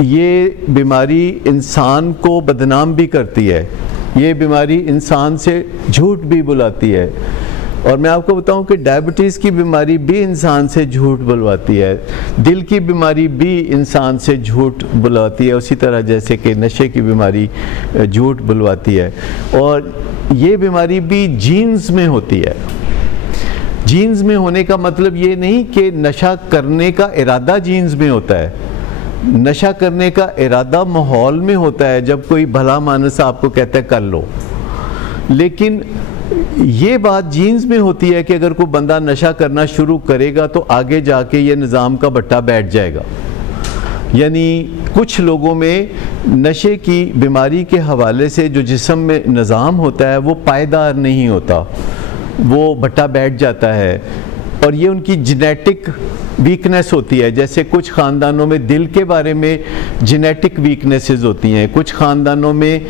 ये बीमारी इंसान को बदनाम भी करती है, ये बीमारी इंसान से झूठ भी बुलाती है। और मैं आपको बताऊं कि डायबिटीज़ की बीमारी भी इंसान से झूठ बुलवाती है, दिल की बीमारी भी इंसान से झूठ बुलवाती है, उसी तरह जैसे कि नशे की बीमारी झूठ बुलवाती है। और ये बीमारी भी जीन्स में होती है। जीन्स में होने का मतलब ये नहीं कि नशा करने का इरादा जीन्स में होता है, नशा करने का इरादा माहौल में होता है जब कोई भला मानस आपको कहता है कर लो। लेकिन ये बात जीन्स में होती है कि अगर कोई बंदा नशा करना शुरू करेगा तो आगे जाके ये निज़ाम का भट्टा बैठ जाएगा। यानी कुछ लोगों में नशे की बीमारी के हवाले से जो जिस्म में निज़ाम होता है वो पायदार नहीं होता, वो भट्टा बैठ जाता है और ये उनकी जेनेटिक वीकनेस होती है। जैसे कुछ ख़ानदानों में दिल के बारे में जेनेटिक वीकनेसेस होती हैं, कुछ ख़ानदानों में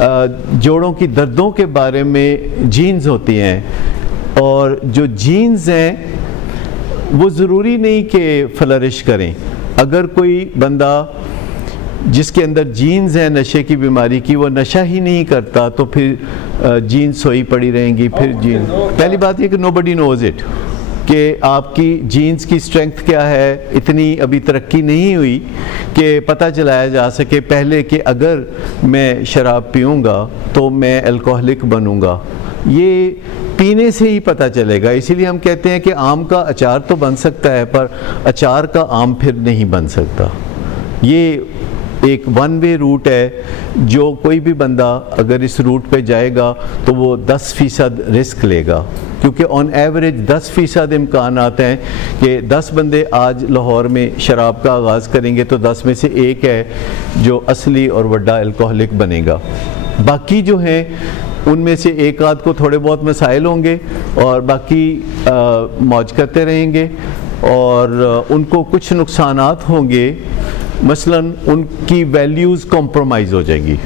जोड़ों की दर्दों के बारे में जीन्स होती हैं। और जो जीन्स हैं वो ज़रूरी नहीं कि फ्लरिश करें। अगर कोई बंदा जिसके अंदर जीन्स हैं नशे की बीमारी की, वो नशा ही नहीं करता तो फिर जीन्स सोई पड़ी रहेंगी। फिर जीन्स, पहली बात ये कि नोबडी नोज़ इट कि आपकी जीन्स की स्ट्रेंथ क्या है। इतनी अभी तरक्की नहीं हुई कि पता चलाया जा सके पहले कि अगर मैं शराब पीऊँगा तो मैं अल्कोहलिक बनूँगा। ये पीने से ही पता चलेगा। इसीलिए हम कहते हैं कि आम का अचार तो बन सकता है पर अचार का आम फिर नहीं बन सकता। ये एक वन वे रूट है, जो कोई भी बंदा अगर इस रूट पे जाएगा तो वो 10% रिस्क लेगा, क्योंकि ऑन एवरेज 10% इम्कान आते हैं कि 10 बंदे आज लाहौर में शराब का आगाज़ करेंगे तो 10 में से एक है जो असली और बड़ा अल्कोहलिक बनेगा। बाकी जो हैं उनमें से एक आध को थोड़े बहुत मसाइल होंगे और बाकी मौज करते रहेंगे और उनको कुछ नुकसानात होंगे, मसलन उनकी वैल्यूज़ कॉम्प्रोमाइज़ हो जाएगी,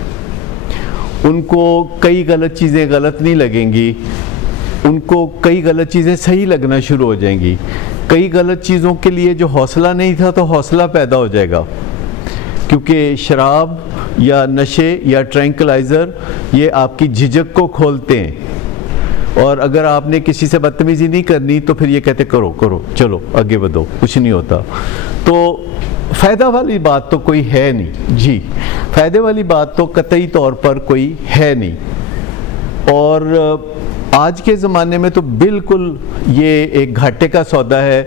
उनको कई गलत चीज़ें गलत नहीं लगेंगी, उनको कई गलत चीज़ें सही लगना शुरू हो जाएंगी, कई गलत चीज़ों के लिए जो हौसला नहीं था तो हौसला पैदा हो जाएगा, क्योंकि शराब या नशे या ट्रैंक्विलाइज़र ये आपकी झिझक को खोलते हैं और अगर आपने किसी से बदतमीज़ी नहीं करनी तो फिर ये कहते करो करो चलो आगे बढ़ो, कुछ नहीं होता। तो फ़ायदा वाली बात तो कोई है नहीं जी, फ़ायदे वाली बात तो कतई तौर पर कोई है नहीं। और आज के ज़माने में तो बिल्कुल ये एक घाटे का सौदा है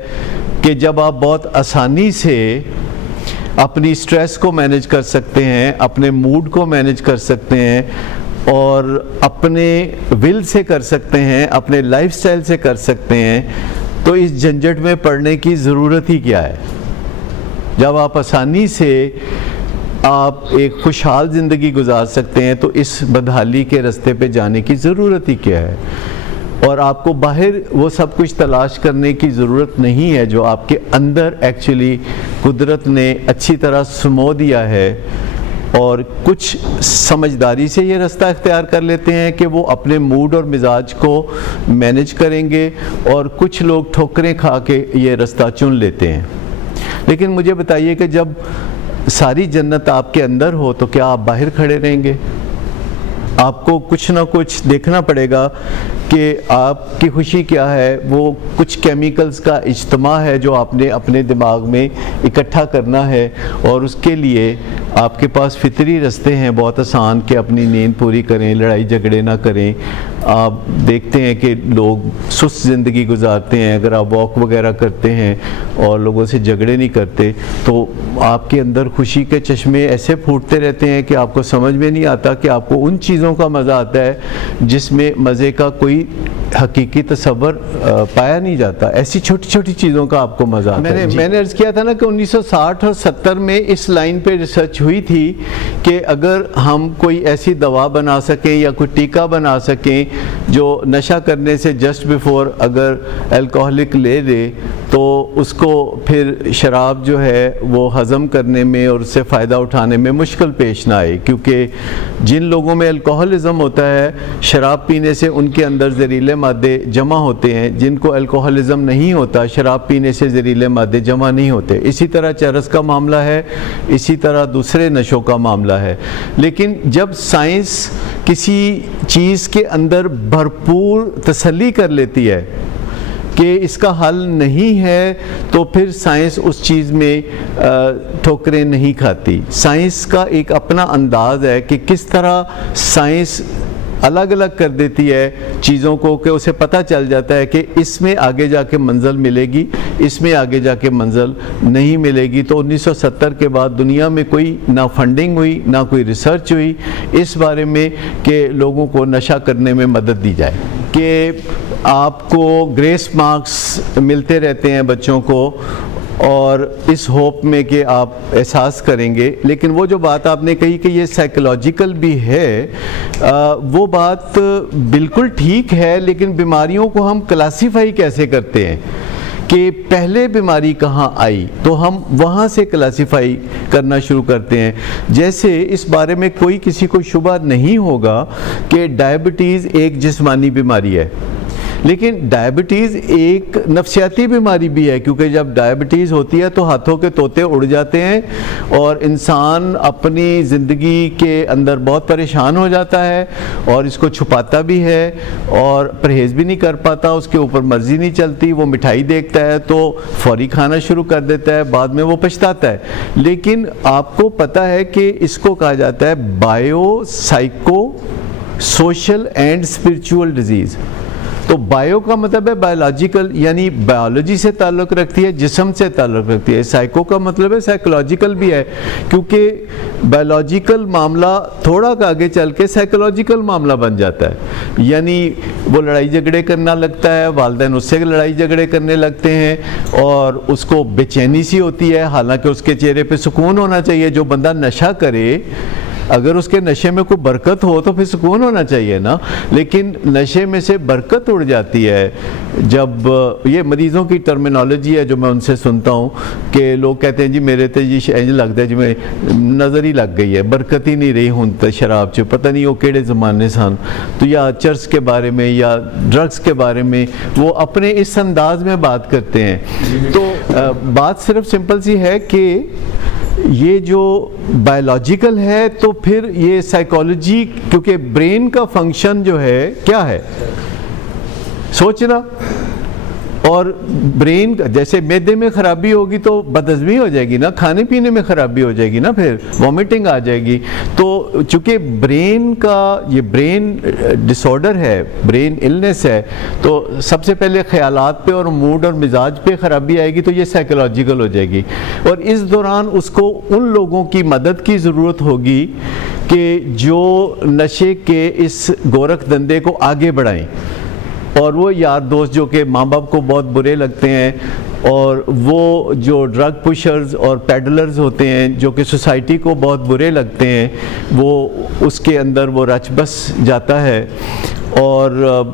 कि जब आप बहुत आसानी से अपनी स्ट्रेस को मैनेज कर सकते हैं, अपने मूड को मैनेज कर सकते हैं और अपने विल से कर सकते हैं, अपने लाइफस्टाइल से कर सकते हैं, तो इस झंझट में पड़ने की ज़रूरत ही क्या है। जब आप आसानी से आप एक खुशहाल ज़िंदगी गुजार सकते हैं तो इस बदहाली के रास्ते पे जाने की ज़रूरत ही क्या है। और आपको बाहर वो सब कुछ तलाश करने की ज़रूरत नहीं है जो आपके अंदर एक्चुअली कुदरत ने अच्छी तरह समो दिया है। और कुछ समझदारी से ये रास्ता इख्तियार कर लेते हैं कि वो अपने मूड और मिजाज को मैनेज करेंगे और कुछ लोग ठोकरें खा के ये रास्ता चुन लेते हैं। लेकिन मुझे बताइए कि जब सारी जन्नत आपके अंदर हो तो क्या आप बाहर खड़े रहेंगे? आपको कुछ ना कुछ देखना पड़ेगा कि आपकी खुशी क्या है। वो कुछ केमिकल्स का इज्तिमा है जो आपने अपने दिमाग में इकट्ठा करना है और उसके लिए आपके पास फितरी रास्ते हैं बहुत आसान कि अपनी नींद पूरी करें, लड़ाई झगड़े ना करें। आप देखते हैं कि लोग सुस्त ज़िंदगी गुजारते हैं, अगर आप वॉक वगैरह करते हैं और लोगों से झगड़े नहीं करते तो आपके अंदर खुशी के चश्मे ऐसे फूटते रहते हैं कि आपको समझ में नहीं आता कि आपको उन चीज़ों का मज़ा आता है जिसमें मज़े का कोई हकीकी तसव्वुर पाया नहीं जाता। ऐसी छोटी छोटी चीज़ों का आपको मज़ा आता है। मैंने अर्ज़ किया था ना कि 1960 और 70 में इस लाइन पे रिसर्च हुई थी कि अगर हम कोई ऐसी दवा बना सकें या कोई टीका बना सकें जो नशा करने से जस्ट बिफोर अगर अल्कोहलिक ले ले तो उसको फिर शराब जो है वो हज़म करने में और उससे फ़ायदा उठाने में मुश्किल पेश ना आए। क्योंकि जिन लोगों में अल्कोहलिज़म होता है शराब पीने से उनके अंदर जहरीले मादे जमा होते हैं, जिनको अल्कोहलिज़म नहीं होता शराब पीने से जहरीले मादे जमा नहीं होते। इसी तरह चरस का मामला है, इसी तरह दूसरे नशों का मामला है। लेकिन जब साइंस किसी चीज़ के अंदर भरपूर तसल्ली कर लेती है कि इसका हल नहीं है तो फिर साइंस उस चीज़ में ठोकरें नहीं खाती। साइंस का एक अपना अंदाज़ है कि किस तरह साइंस अलग अलग कर देती है चीज़ों को कि उसे पता चल जाता है कि इसमें आगे जाके मंजिल मिलेगी, इसमें आगे जाके मंजिल नहीं मिलेगी। तो 1970 के बाद दुनिया में कोई ना फंडिंग हुई ना कोई रिसर्च हुई इस बारे में कि लोगों को नशा करने में मदद दी जाए। कि आपको ग्रेस मार्क्स मिलते रहते हैं बच्चों को और इस होप में कि आप एहसास करेंगे। लेकिन वो जो बात आपने कही कि ये साइकोलॉजिकल भी है, वो बात बिल्कुल ठीक है। लेकिन बीमारियों को हम क्लासीफाई कैसे करते हैं कि पहले बीमारी कहाँ आई तो हम वहाँ से क्लासीफाई करना शुरू करते हैं। जैसे इस बारे में कोई किसी को शुबा नहीं होगा कि डायबिटीज़ एक जिस्मानी बीमारी है, लेकिन डायबिटीज़ एक नफ्सियाती बीमारी भी है। क्योंकि जब डायबिटीज़ होती है तो हाथों के तोते उड़ जाते हैं और इंसान अपनी ज़िंदगी के अंदर बहुत परेशान हो जाता है और इसको छुपाता भी है और परहेज़ भी नहीं कर पाता, उसके ऊपर मर्ज़ी नहीं चलती। वो मिठाई देखता है तो फौरी खाना शुरू कर देता है, बाद में वो पछताता है। लेकिन आपको पता है कि इसको कहा जाता है bio psycho social and spiritual disease. तो बायो का मतलब है बायोलॉजिकल, यानी बायोलॉजी से ताल्लुक़ रखती है, जिस्म से ताल्लुक़ रखती है। साइको का मतलब है साइकोलॉजिकल भी है, क्योंकि बायोलॉजिकल मामला थोड़ा आगे चल के साइकोलॉजिकल मामला बन जाता है। यानी वो लड़ाई झगड़े करना लगता है, वालिदैन उससे लड़ाई झगड़े करने लगते हैं और उसको बेचैनी सी होती है, हालांकि उसके चेहरे पे सुकून होना चाहिए। जो बंदा नशा करे, अगर उसके नशे में कोई बरकत हो तो फिर सुकून होना चाहिए ना, लेकिन नशे में से बरकत उड़ जाती है। जब ये मरीज़ों की टर्मिनोलॉजी है जो मैं उनसे सुनता हूँ कि लोग कहते हैं जी मेरे तो जी इंज लगता है जिमें नज़र ही लग गई है, बरकत ही नहीं रही हूँ तो शराब च, पता नहीं वो केड़े ज़माने सन। तो या चर्च के बारे में या ड्रग्स के बारे में वो अपने इस अंदाज में बात करते हैं। तो बात सिर्फ सिंपल सी है कि ये जो बायोलॉजिकल है तो फिर ये साइकोलॉजी, क्योंकि ब्रेन का फंक्शन जो है क्या है, सोचना। और ब्रेन जैसे मैदे में ख़राबी होगी तो बदहज़मी हो जाएगी ना, खाने पीने में ख़राबी हो जाएगी ना, फिर वॉमिटिंग आ जाएगी। तो चूँकि ब्रेन का ये ब्रेन डिसऑर्डर है, ब्रेन इलनेस है, तो सबसे पहले ख़यालात पे और मूड और मिजाज पे ख़राबी आएगी, तो ये साइकोलॉजिकल हो जाएगी। और इस दौरान उसको उन लोगों की मदद की ज़रूरत होगी कि जो नशे के इस गोरख धंधे को आगे बढ़ाएं। और वो यार दोस्त जो कि माँ बाप को बहुत बुरे लगते हैं, और वो जो ड्रग पुशर्स और पेडलर्स होते हैं जो कि सोसाइटी को बहुत बुरे लगते हैं, वो उसके अंदर वो रच बस जाता है और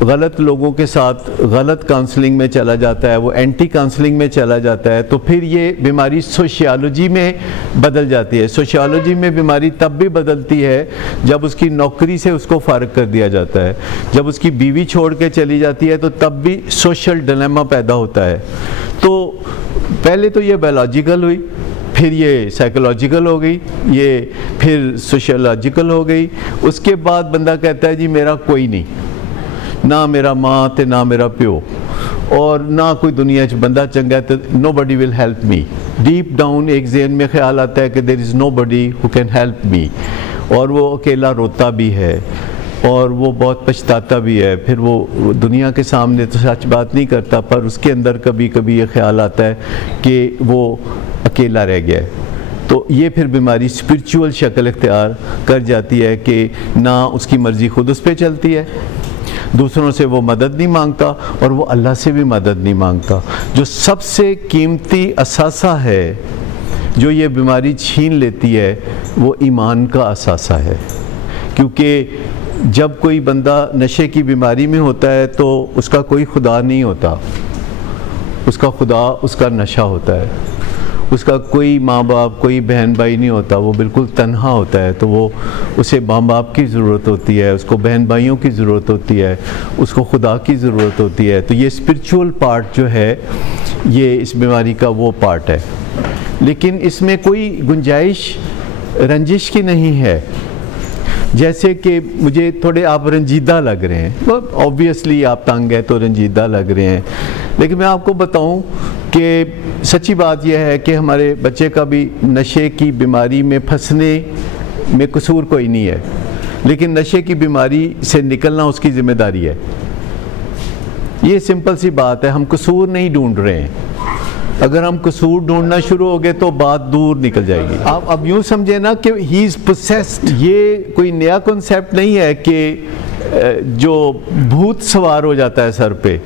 गलत लोगों के साथ गलत काउंसलिंग में चला जाता है, वो एंटी काउंसलिंग में चला जाता है। तो फिर ये बीमारी सोशियोलॉजी में बदल जाती है। सोशियोलॉजी में बीमारी तब भी बदलती है जब उसकी नौकरी से उसको फ़ारिग कर दिया जाता है, जब उसकी बीवी छोड़ के चली जाती है, तो तब भी सोशल डिलेमा पैदा होता है। तो पहले तो ये बायोलॉजिकल हुई, फिर ये साइकोलॉजिकल हो गई, ये फिर सोशियोलॉजिकल हो गई। उसके बाद बंदा कहता है जी मेरा कोई नहीं, ना मेरा माँ ते ना मेरा प्यो, और ना कोई दुनिया च बंदा चंगा है, तो nobody will help me. Deep down एक ज़हन में ख्याल आता है कि there is nobody who can help me, और वो अकेला रोता भी है और वो बहुत पछताता भी है। फिर वो दुनिया के सामने तो सच बात नहीं करता, पर उसके अंदर कभी कभी ये ख्याल आता है कि वो अकेला रह गया है। तो ये फिर बीमारी स्पिरिचुअल शक्ल इख्तियार कर जाती है कि ना उसकी मर्ज़ी खुद उस पर चलती है, दूसरों से वो मदद नहीं मांगता और वो अल्लाह से भी मदद नहीं मांगता। जो सबसे कीमती असासा है जो ये बीमारी छीन लेती है, वो ईमान का असासा है। क्योंकि जब कोई बंदा नशे की बीमारी में होता है तो उसका कोई खुदा नहीं होता, उसका खुदा उसका नशा होता है। उसका कोई माँ बाप, कोई बहन भाई नहीं होता, वो बिल्कुल तन्हा होता है। तो वो उसे माँ बाप की ज़रूरत होती है, उसको बहन भाइयों की ज़रूरत होती है, उसको खुदा की ज़रूरत होती है। तो ये स्पिरिचुअल पार्ट जो है, ये इस बीमारी का वो पार्ट है। लेकिन इसमें कोई गुंजाइश रंजिश की नहीं है। जैसे कि मुझे थोड़े आप रंजीदा लग रहे हैं, ऑब्वियसली आप तंग हैं तो रंजीदा लग रहे हैं, लेकिन मैं आपको बताऊं कि सच्ची बात यह है कि हमारे बच्चे का भी नशे की बीमारी में फंसने में कसूर कोई नहीं है, लेकिन नशे की बीमारी से निकलना उसकी ज़िम्मेदारी है। ये सिंपल सी बात है, हम कसूर नहीं ढूंढ रहे हैं। अगर हम कसूर ढूंढना शुरू हो गए तो बात दूर निकल जाएगी। आप अब यूँ समझे ना कि ही इज़ पोसेस्ड। ये कोई नया कॉन्सेप्ट नहीं है कि जो भूत सवार हो जाता है सर पे।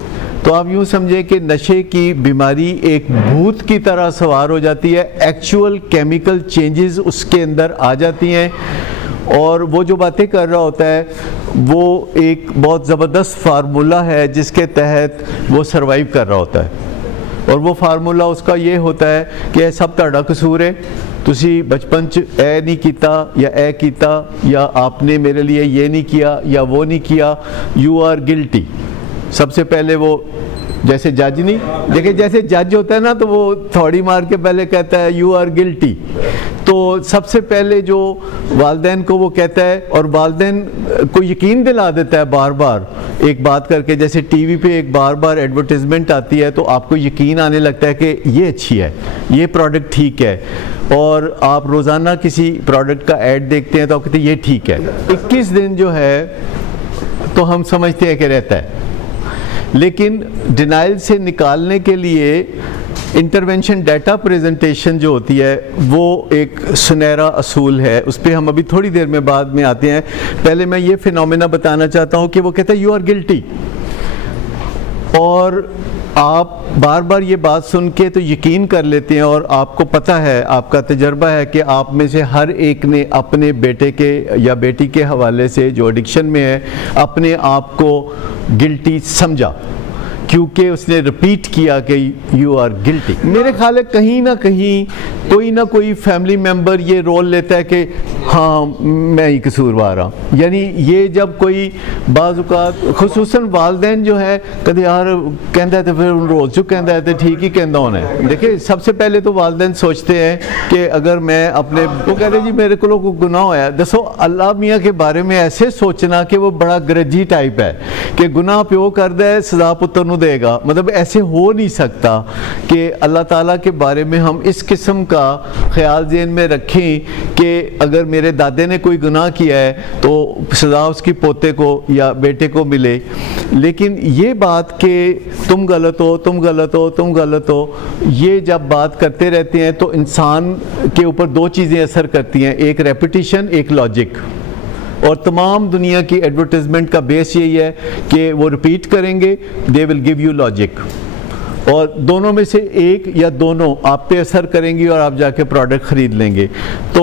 तो आप यूँ समझे कि नशे की बीमारी एक भूत की तरह सवार हो जाती है, एक्चुअल केमिकल चेंजेस उसके अंदर आ जाती हैं, और वो जो बातें कर रहा होता है वो एक बहुत ज़बरदस्त फार्मूला है जिसके तहत वो सरवाइव कर रहा होता है। और वो फार्मूला उसका ये होता है कि सब तुहाडा कसूर है, तुसी बचपन च ए नहीं किया या ए किया, या आपने मेरे लिए ये नहीं किया या वो नहीं किया, यू आर गिल्टी। सबसे पहले वो जैसे जज नहीं, देखिए जैसे जज होता है ना, तो वो थोड़ी मार के पहले कहता है यू आर गिल्टी। तो सबसे पहले जो वालिदैन को वो कहता है, और वालिदैन को यकीन दिला देता है बार बार एक बात करके। जैसे टीवी पे एक बार बार एडवर्टाइजमेंट आती है तो आपको यकीन आने लगता है कि ये अच्छी है, ये प्रोडक्ट ठीक है, और आप रोज़ाना किसी प्रोडक्ट का ऐड देखते हैं तो आप कहते हैं ये ठीक है। 21 दिन जो है तो हम समझते हैं कि रहता है, लेकिन डिनाइल से निकालने के लिए इंटरवेंशन डाटा प्रेजेंटेशन जो होती है वो एक सुनहरा असूल है। उस पर हम अभी थोड़ी देर में बाद में आते हैं। पहले मैं ये फिनोमेना बताना चाहता हूँ कि वो कहता है यू आर गिल्टी, और आप बार बार ये बात सुन के तो यकीन कर लेते हैं, और आपको पता है, आपका तजर्बा है कि आप में से हर एक ने अपने बेटे के या बेटी के हवाले से जो एडिक्शन में है अपने आप को गिल्टी समझा, क्योंकि उसने रिपीट किया कि यू आर गिल्टी। मेरे ख्याल है कहीं ना कोई फैमिली मेम्बर ये रोल लेता है कि हाँ मैं ही कसूरवार हूँ। यानी ये जब कोई बाज़-औक़ात खुसूसन वालदैन जो है कभी यार कहता है तो फिर रोज़ जो कहता है तो ठीक ही कहता होना है। देखिए सबसे पहले तो वालदैन सोचते हैं कि अगर मैं अपने, वो कहते हैं जी मेरे को गुनाह होया, दसो अल्लाह मियाँ के बारे में ऐसे सोचना कि वो बड़ा ग्रजी टाइप है कि गुनाह प्यो कर दे सजा पुत्र नूं देगा, मतलब ऐसे हो नहीं सकता कि अल्लाह ताला के बारे में हम इस किस्म का ख्याल ज़हन में रखें कि अगर मेरे दादे ने कोई गुनाह किया है तो सज़ा उसकी पोते को या बेटे को मिले। लेकिन ये बात कि तुम गलत हो, तुम गलत हो, तुम गलत हो, ये जब बात करते रहते हैं तो इंसान के ऊपर दो चीज़ें असर करती हैं, एक रेपिटिशन, एक लॉजिक। और तमाम दुनिया की एडवर्टाइजमेंट का बेस यही है कि वो रिपीट करेंगे, they will give you logic, और दोनों में से एक या दोनों आप पे असर करेंगी और आप जाके प्रोडक्ट ख़रीद लेंगे। तो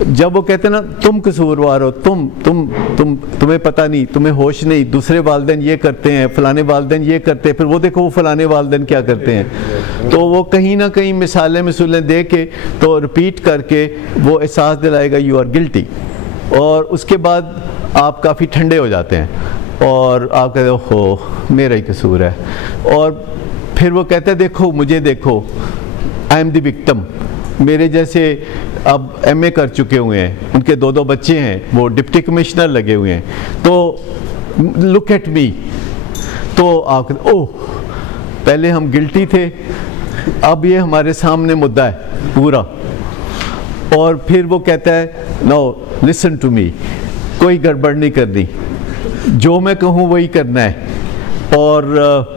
जब वो कहते हैं ना तुम कसूरवार हो, तुम्हें पता नहीं, तुम्हें होश नहीं, दूसरे वालिदैन ये करते हैं, फ़लाने वालिदैन ये करते हैं, फिर वो देखो वो फ़लाने वालिदैन क्या करते हैं, तो वो कहीं ना कहीं मिसालें दे के तो रिपीट करके वो एहसास दिलाएगा यू आर गिल्टी। और उसके बाद आप काफ़ी ठंडे हो जाते हैं और आप कहते हो हो मेरा ही कसूर है, और फिर वो कहते हैं देखो मुझे देखो, आई एम द विक्टिम। मेरे जैसे अब एमए कर चुके हुए हैं, उनके दो बच्चे हैं, वो डिप्टी कमिश्नर लगे हुए हैं, तो लुक एट मी। तो आप ओह पहले हम गिल्टी थे, अब ये हमारे सामने मुद्दा है पूरा। और फिर वो कहता है नो लिसन टू मी, कोई गड़बड़ नहीं करनी, जो मैं कहूँ वही करना है, और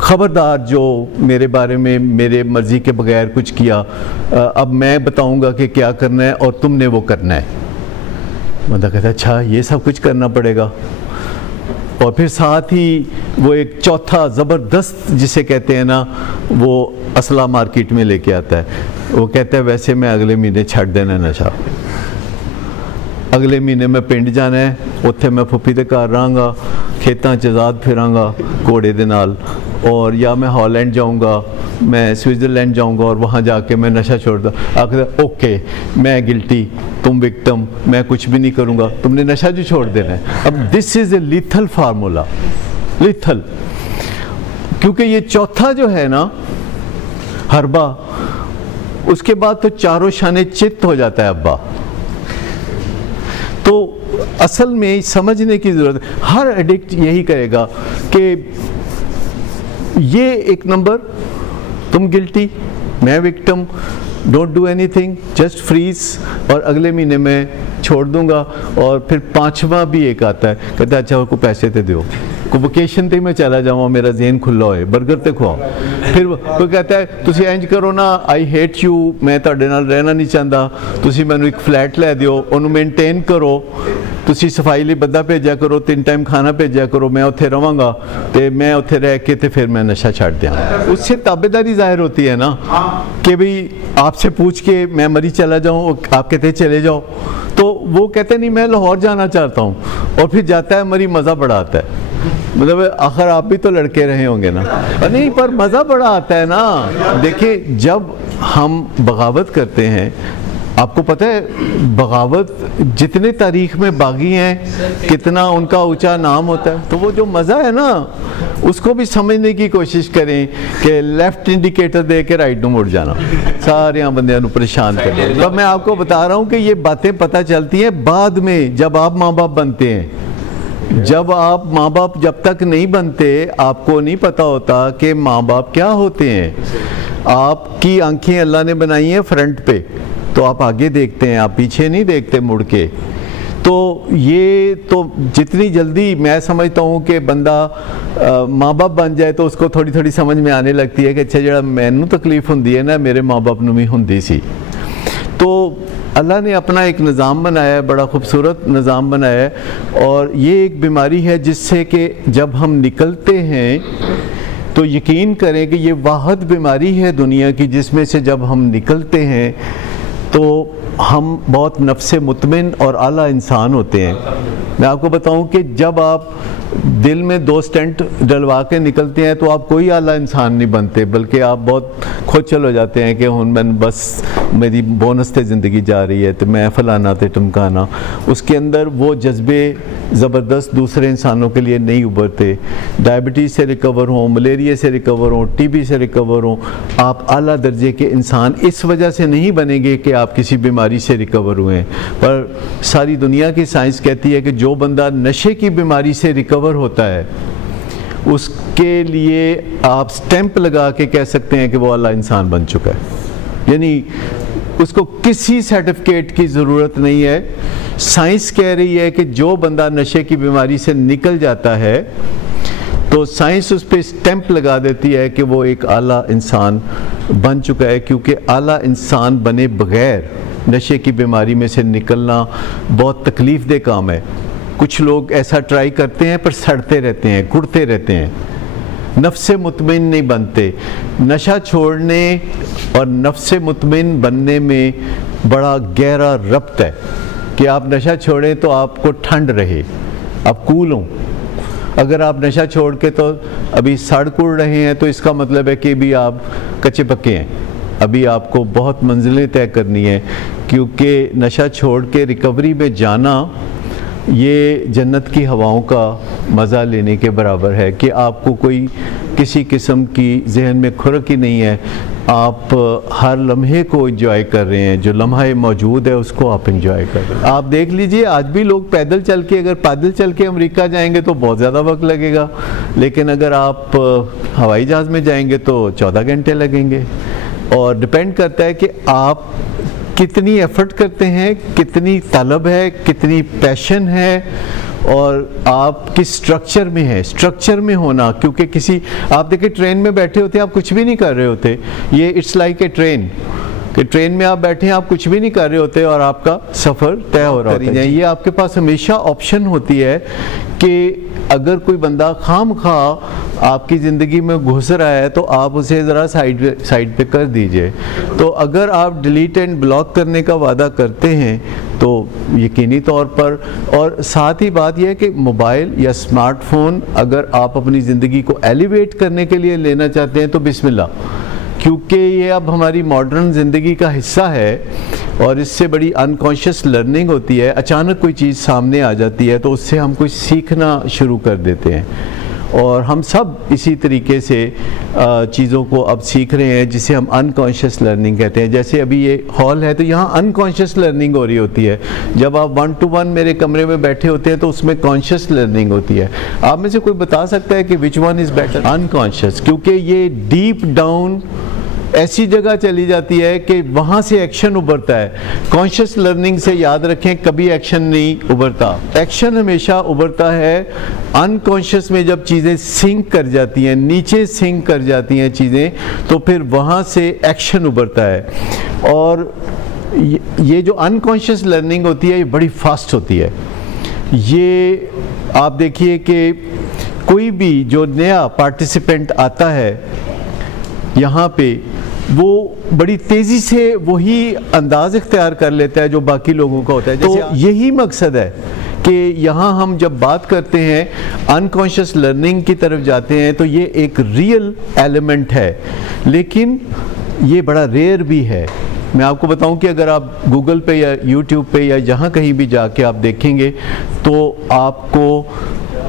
ख़बरदार जो मेरे बारे में मेरे मर्ज़ी के बगैर कुछ किया, अब मैं बताऊंगा कि क्या करना है और तुमने वो करना है। बंदा कहता है अच्छा ये सब कुछ करना पड़ेगा। और फिर साथ ही वो एक चौथा ज़बरदस्त जिसे कहते हैं ना वो असला मार्केट में लेके आता है। वो कहता है वैसे मैं अगले महीने छड़ देना नशा, अगले महीने मैं पिंड जाना है, उत्थे मैं फुफी दे घर रहांगा, खेतां च आज़ाद फिरांगा घोड़े दे नाल, और या मैं हॉलैंड जाऊंगा, मैं स्विट्ज़रलैंड जाऊंगा और वहाँ जाके मैं नशा छोड़ दूँ। आखिर ओके मैं गिल्टी, तुम विक्टिम, मैं कुछ भी नहीं करूँगा, तुमने नशा जो छोड़ देना है। अब this is a lethal formula, lethal, क्योंकि ये चौथा जो है ना हरबा, उसके बाद तो चारों शाने चित्त हो जाता है अब्बा। तो असल में समझने की ज़रूरत है, हर एडिक्ट यही करेगा कि ये एक नंबर, तुम गिल्टी, मैं victim, don't do anything, just freeze, और अगले महीने में छोड़ दूंगा। और फिर पांचवा भी एक आता है, कहता है अच्छा को पैसे ते दो, को वोकेशन ते मैं चला जाऊँ, मेरा ज़हन खुला होए, बर्गर ते खुआओ। फिर वो कहता है तुसी इंज करो ना, आई हेट यू, मैं तुहाडे नाल रहना नहीं चाहता, तुसी मैनू एक फ्लैट लै दिओ, उन्होंने मेनटेन करो, तुसी सफाई लिए बंदा भेजा करो, 3 टाइम खाना भेजा करो, मैं उत्थे रवांगा, तो मैं उत्थे रह के तो फिर मैं नशा छड़ दिया। उससे ताबेदारी जाहिर होती है ना कि भाई आपसे पूछ के मैं मरी चला जाऊँ, आप कहते हैं चले जाओ, तो वो कहते नहीं मैं लाहौर जाना चाहता हूँ, और फिर जाता है, मरी मज़ा बड़ा आता है। मतलब आखिर आप भी तो लड़के रहे होंगे ना, नहीं पर मज़ा बड़ा आता है ना। देखिए जब हम बगावत करते हैं, आपको पता है बगावत जितने तारीख में बागी हैं कितना उनका ऊंचा नाम होता है, तो वो जो मज़ा है ना उसको भी समझने की कोशिश करें कि लेफ़्ट इंडिकेटर दे के राइट में मुड़ जाना, सारे बंदे परेशान कर। तो मैं आपको बता रहा हूँ कि ये बातें पता चलती हैं बाद में, जब आप माँ बाप बनते हैं। जब आप माँ बाप जब तक नहीं बनते आपको नहीं पता होता कि माँ बाप क्या होते हैं। आपकी आंखें अल्लाह ने बनाई हैं फ्रंट पे, तो आप आगे देखते हैं, आप पीछे नहीं देखते मुड़ के। तो ये तो जितनी जल्दी मैं समझता हूँ कि बंदा माँ बाप बन जाए तो उसको थोड़ी थोड़ी समझ में आने लगती है कि अच्छा जरा मैनू तकलीफ होंदी है ना मेरे माँ बाप नूं भी होंदी सी। तो अल्लाह ने अपना एक निज़ाम बनाया है, बड़ा खूबसूरत निज़ाम बनाया है, और ये एक बीमारी है जिससे कि जब हम निकलते हैं तो यकीन करें कि ये वाहिद बीमारी है दुनिया की जिसमें से जब हम निकलते हैं तो हम बहुत नफ्स मुतमिन और आला इंसान होते हैं। मैं आपको बताऊं कि जब आप दिल में 2 स्टेंट डलवा के निकलते हैं तो आप कोई आला इंसान नहीं बनते, बल्कि आप बहुत खुद चल हो जाते हैं कि हुन मैं बस मेरी बोनस ते ज़िंदगी जा रही है तो मैं फलाना ते टमकाना। उसके अंदर वो जज्बे ज़बरदस्त दूसरे इंसानों के लिए नहीं उभरते। डायबिटीज़ से रिकवर हों, मलेरिया से रिकवर हों, टीबी से रिकवर हों, आप आला दर्जे के इंसान इस वजह से नहीं बनेंगे कि आप किसी बीमारी से रिकवर हुए हैं। पर सारी दुनिया की साइंस कहती है कि जो बंदा नशे की बीमारी से रिकवर होता है उसके लिए आप स्टैंप लगा के कह सकते हैं कि वो आला इंसान बन चुका है, यानी उसको किसी सर्टिफिकेट की ज़रूरत नहीं है। साइंस कह रही है कि जो बंदा नशे की बीमारी से निकल जाता है तो साइंस उस पर स्टैंप लगा देती है कि वो एक आला इंसान बन चुका है, क्योंकि आला इंसान बने बगैर नशे की बीमारी में से निकलना बहुत तकलीफ़ दे काम है। कुछ लोग ऐसा ट्राई करते हैं पर सड़ते रहते हैं, कुड़ते रहते हैं, नफ्से मुतमिन नहीं बनते। नशा छोड़ने और नफ्से मुतमिन बनने में बड़ा गहरा रब्त है कि आप नशा छोड़ें तो आपको ठंड रहे, आप कूल हों। अगर आप नशा छोड़ के तो अभी सड़ कुड़ रहे हैं तो इसका मतलब है कि भी आप कच्चे पक्के हैं, अभी आपको बहुत मंजिलें तय करनी है, क्योंकि नशा छोड़ के रिकवरी में जाना ये जन्नत की हवाओं का मज़ा लेने के बराबर है कि आपको कोई किसी किस्म की जहन में खुरक ही नहीं है, आप हर लम्हे को एंजॉय कर रहे हैं, जो लम्हा मौजूद है उसको आप एंजॉय कर रहे हैं। आप देख लीजिए आज भी लोग पैदल चल के, अगर पैदल चल के अमेरिका जाएंगे तो बहुत ज़्यादा वक्त लगेगा, लेकिन अगर आप हवाई जहाज़ में जाएंगे तो 14 घंटे लगेंगे। और डिपेंड करता है कि आप कितनी एफर्ट करते हैं, कितनी तलब है, कितनी पैशन है, और आप किस स्ट्रक्चर में है। स्ट्रक्चर में होना, क्योंकि किसी आप देखिए ट्रेन में बैठे होते हैं, आप कुछ भी नहीं कर रहे होते, ये इट्स लाइक ए ट्रेन कि ट्रेन में आप बैठे हैं, आप कुछ भी नहीं कर रहे होते और आपका सफ़र तय हो रहा होता है। ये आपके पास हमेशा ऑप्शन होती है कि अगर कोई बंदा खाम खा आपकी ज़िंदगी में घुस रहा है तो आप उसे ज़रा साइड पे कर दीजिए। तो अगर आप डिलीट एंड ब्लॉक करने का वादा करते हैं तो यकीनी तौर पर, और साथ ही बात यह है कि मोबाइल या स्मार्टफोन अगर आप अपनी ज़िंदगी को एलिवेट करने के लिए लेना चाहते हैं तो बिस्मिल्लाह, क्योंकि ये अब हमारी मॉडर्न ज़िंदगी का हिस्सा है और इससे बड़ी अनकॉन्शियस लर्निंग होती है। अचानक कोई चीज़ सामने आ जाती है तो उससे हम कुछ सीखना शुरू कर देते हैं, और हम सब इसी तरीके से चीज़ों को अब सीख रहे हैं जिसे हम अनकॉन्शियस लर्निंग कहते हैं। जैसे अभी ये हॉल है तो यहाँ अनकॉन्शियस लर्निंग हो रही होती है। जब आप 1 to 1 मेरे कमरे में बैठे होते हैं तो उसमें कॉन्शियस लर्निंग होती है। आप में से कोई बता सकता है कि which one is better? Unconscious, क्योंकि ये डीप डाउन ऐसी जगह चली जाती है कि वहाँ से एक्शन उभरता है। कॉन्शियस लर्निंग से याद रखें कभी एक्शन नहीं उभरता, एक्शन हमेशा उभरता है अनकॉन्शियस में। जब चीज़ें सिंक कर जाती हैं, नीचे सिंक कर जाती हैं चीज़ें, तो फिर वहाँ से एक्शन उभरता है। और ये जो अनकॉन्शियस लर्निंग होती है ये बड़ी फास्ट होती है। ये आप देखिए कि कोई भी जो नया पार्टिसिपेंट आता है यहाँ पे, वो बड़ी तेज़ी से वही अंदाज़ इख्तियार कर लेता है जो बाकी लोगों का होता है। तो यही मकसद है कि यहाँ हम जब बात करते हैं अनकॉन्शियस लर्निंग की तरफ जाते हैं तो ये एक रियल एलिमेंट है, लेकिन ये बड़ा रेयर भी है। मैं आपको बताऊं कि अगर आप गूगल पे या यूट्यूब पे या जहाँ कहीं भी जाके आप देखेंगे तो आपको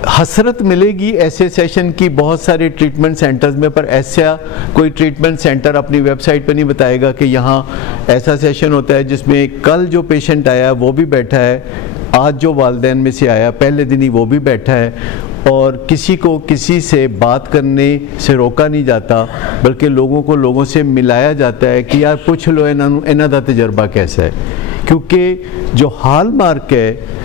हसरत मिलेगी ऐसे सेशन की बहुत सारे ट्रीटमेंट सेंटर्स में, पर ऐसा कोई ट्रीटमेंट सेंटर अपनी वेबसाइट पर नहीं बताएगा कि यहाँ ऐसा सेशन होता है जिसमें कल जो पेशेंट आया वो भी बैठा है, आज जो वालिदैन में से आया पहले दिन ही वो भी बैठा है, और किसी को किसी से बात करने से रोका नहीं जाता, बल्कि लोगों को लोगों से मिलाया जाता है कि यार पूछ लो इन्हां दा तजर्बा कैसा है। क्योंकि जो हाल मार्क है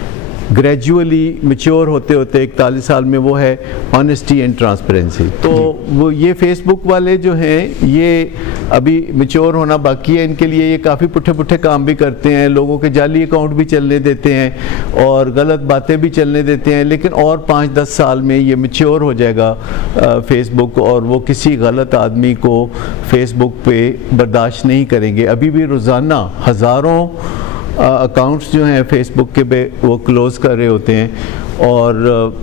ग्रेजुअली मैच्योर होते होते 41 साल में, वो है ऑनेस्टी एंड ट्रांसपेरेंसी। तो वो ये फेसबुक वाले जो हैं ये अभी मैच्योर होना बाकी है, इनके लिए ये काफ़ी पुट्ठे पुट्ठे काम भी करते हैं, लोगों के जाली अकाउंट भी चलने देते हैं और गलत बातें भी चलने देते हैं, लेकिन और 5-10 साल में ये मैच्योर हो जाएगा फेसबुक, और वो किसी गलत आदमी को फेसबुक पे बर्दाश्त नहीं करेंगे। अभी भी रोज़ाना हज़ारों अकाउंट्स जो हैं फेसबुक के पे वो क्लोज़ कर रहे होते हैं और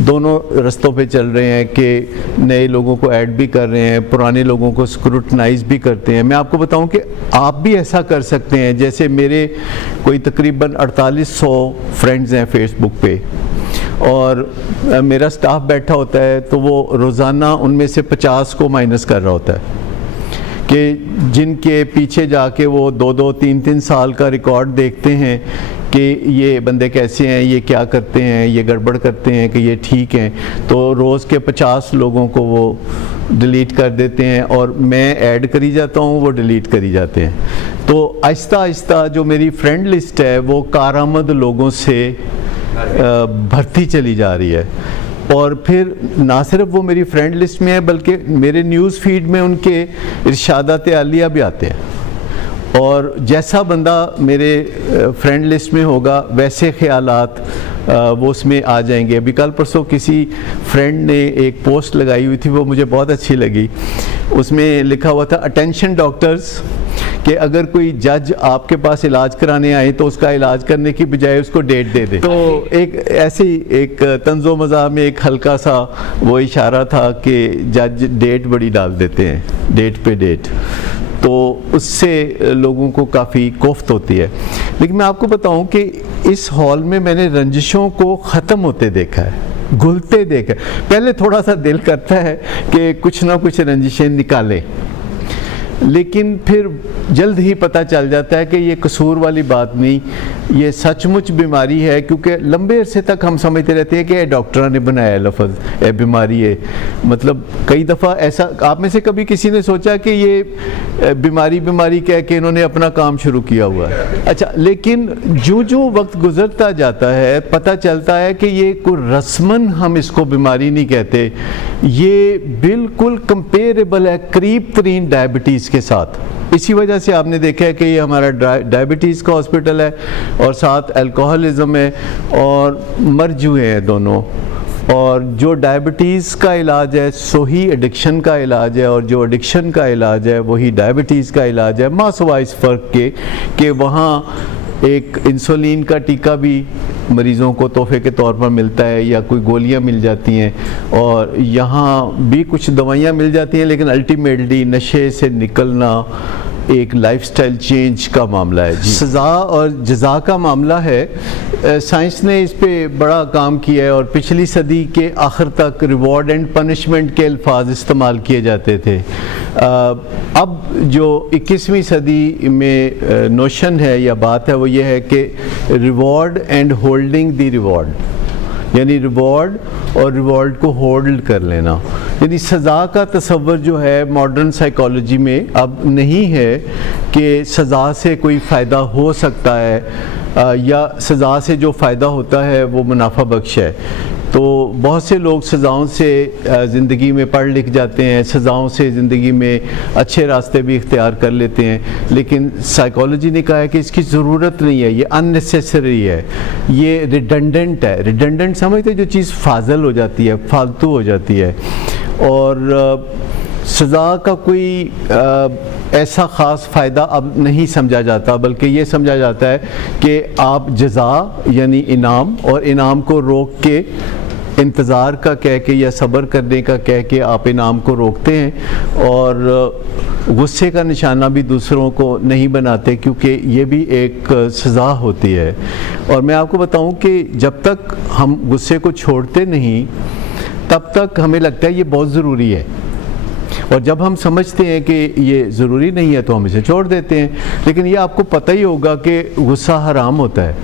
दोनों रस्तों पे चल रहे हैं कि नए लोगों को ऐड भी कर रहे हैं, पुराने लोगों को स्क्रूटनाइज भी करते हैं। मैं आपको बताऊं कि आप भी ऐसा कर सकते हैं। जैसे मेरे कोई तकरीबन 4800 फ्रेंड्स हैं फेसबुक पे और मेरा स्टाफ बैठा होता है, तो वो रोज़ाना उनमें से 50 को माइनस कर रहा होता है कि जिनके पीछे जाके वो 2-2, 3-3 साल का रिकॉर्ड देखते हैं कि ये बंदे कैसे हैं, ये क्या करते हैं, ये गड़बड़ करते हैं कि ये ठीक हैं, तो रोज़ के 50 लोगों को वो डिलीट कर देते हैं और मैं ऐड करी जाता हूँ, वो डिलीट करी जाते हैं। तो आहिस्ता आहिस्ता जो मेरी फ्रेंड लिस्ट है वो कारआमद लोगों से भरती चली जा रही है, और फिर ना सिर्फ वो मेरी फ्रेंड लिस्ट में है बल्कि मेरे न्यूज़ फीड में उनके इरशादात आलिया भी आते हैं, और जैसा बंदा मेरे फ्रेंड लिस्ट में होगा वैसे ख्यालात वो उसमें आ जाएंगे। अभी कल परसों किसी फ्रेंड ने एक पोस्ट लगाई हुई थी, वो मुझे बहुत अच्छी लगी। उसमें लिखा हुआ था, अटेंशन डॉक्टर्स, कि अगर कोई जज आपके पास इलाज कराने आए तो उसका इलाज करने की बजाय उसको डेट दे दे। तो एक ऐसी एक तंज़ो मज़ाह में एक हल्का सा वो इशारा था कि जज डेट बड़ी डाल देते हैं, डेट पे डेट, तो उससे लोगों को काफ़ी कोफ्त होती है। लेकिन मैं आपको बताऊं कि इस हॉल में मैंने रंजिशों को ख़त्म होते देखा है, घुलते देखा है। पहले थोड़ा सा दिल करता है कि कुछ ना कुछ रंजिशें निकालें, लेकिन फिर जल्द ही पता चल जाता है कि ये कसूर वाली बात नहीं, ये सचमुच बीमारी है। क्योंकि लंबे अरसे तक हम समझते रहते हैं कि डॉक्टरों ने बनाया लफ्ज़ बीमारी है। मतलब कई दफ़ा ऐसा, आप में से कभी किसी ने सोचा कि ये बीमारी कह के इन्होंने अपना काम शुरू किया हुआ है? अच्छा, लेकिन जो वक्त गुजरता जाता है पता चलता है कि ये कोई रस्मन हम इसको बीमारी नहीं कहते, ये बिल्कुल कंपेरेबल है करीब तरीन डायबिटीज़ के साथ। इसी वजह से आपने देखा है कि ये हमारा डायबिटीज़ का हॉस्पिटल है और साथ अल्कोहलिज्म है और मर्ज हुए हैं दोनों। और जो डायबिटीज़ का इलाज है सो ही एडिक्शन का इलाज है, और जो एडिक्शन का इलाज है वही डायबिटीज़ का इलाज है, मासवा इस फ़र्क के कि वहाँ एक इंसुलिन का टीका भी मरीज़ों को तोहफे के तौर पर मिलता है या कोई गोलियां मिल जाती हैं, और यहाँ भी कुछ दवाइयाँ मिल जाती हैं, लेकिन अल्टीमेटली नशे से निकलना एक लाइफस्टाइल चेंज का मामला है। सज़ा और जज़ा का मामला है। साइंस ने इस पे बड़ा काम किया है और पिछली सदी के आखिर तक रिवॉर्ड एंड पनिशमेंट के अल्फाज इस्तेमाल किए जाते थे। अब जो 21वीं सदी में नोशन है या बात है वो ये है कि reward and holding the reward, यानी रिवॉर्ड और रिवॉर्ड को होल्ड कर लेना। यानी सज़ा का तस्वर जो है मॉडर्न साइकोलॉजी में अब नहीं है कि सज़ा से कोई फ़ायदा हो सकता है या सज़ा से जो फ़ायदा होता है वो मुनाफा बख्श है। तो बहुत से लोग सज़ाओं से ज़िंदगी में पढ़ लिख जाते हैं, सज़ाओं से ज़िंदगी में अच्छे रास्ते भी इख्तियार कर लेते हैं, लेकिन साइकोलॉजी ने कहा है कि इसकी ज़रूरत नहीं है, ये अननेसेसरी है, ये रिडंडेंट है। रिडंडेंट समझते, जो चीज़ फाजल हो जाती है, फालतू हो जाती है। और सज़ा का कोई ऐसा ख़ास फ़ायदा अब नहीं समझा जाता, बल्कि ये समझा जाता है कि आप जज़ा यानी इनाम, और इनाम को रोक के इंतज़ार का कह के या सब्र करने का कह के आप इनाम को रोकते हैं, और गुस्से का निशाना भी दूसरों को नहीं बनाते, क्योंकि ये भी एक सज़ा होती है। और मैं आपको बताऊं कि जब तक हम गुस्से को छोड़ते नहीं तब तक हमें लगता है ये बहुत ज़रूरी है, और जब हम समझते हैं कि ये ज़रूरी नहीं है तो हम इसे छोड़ देते हैं। लेकिन ये आपको पता ही होगा कि गुस्सा हराम होता है,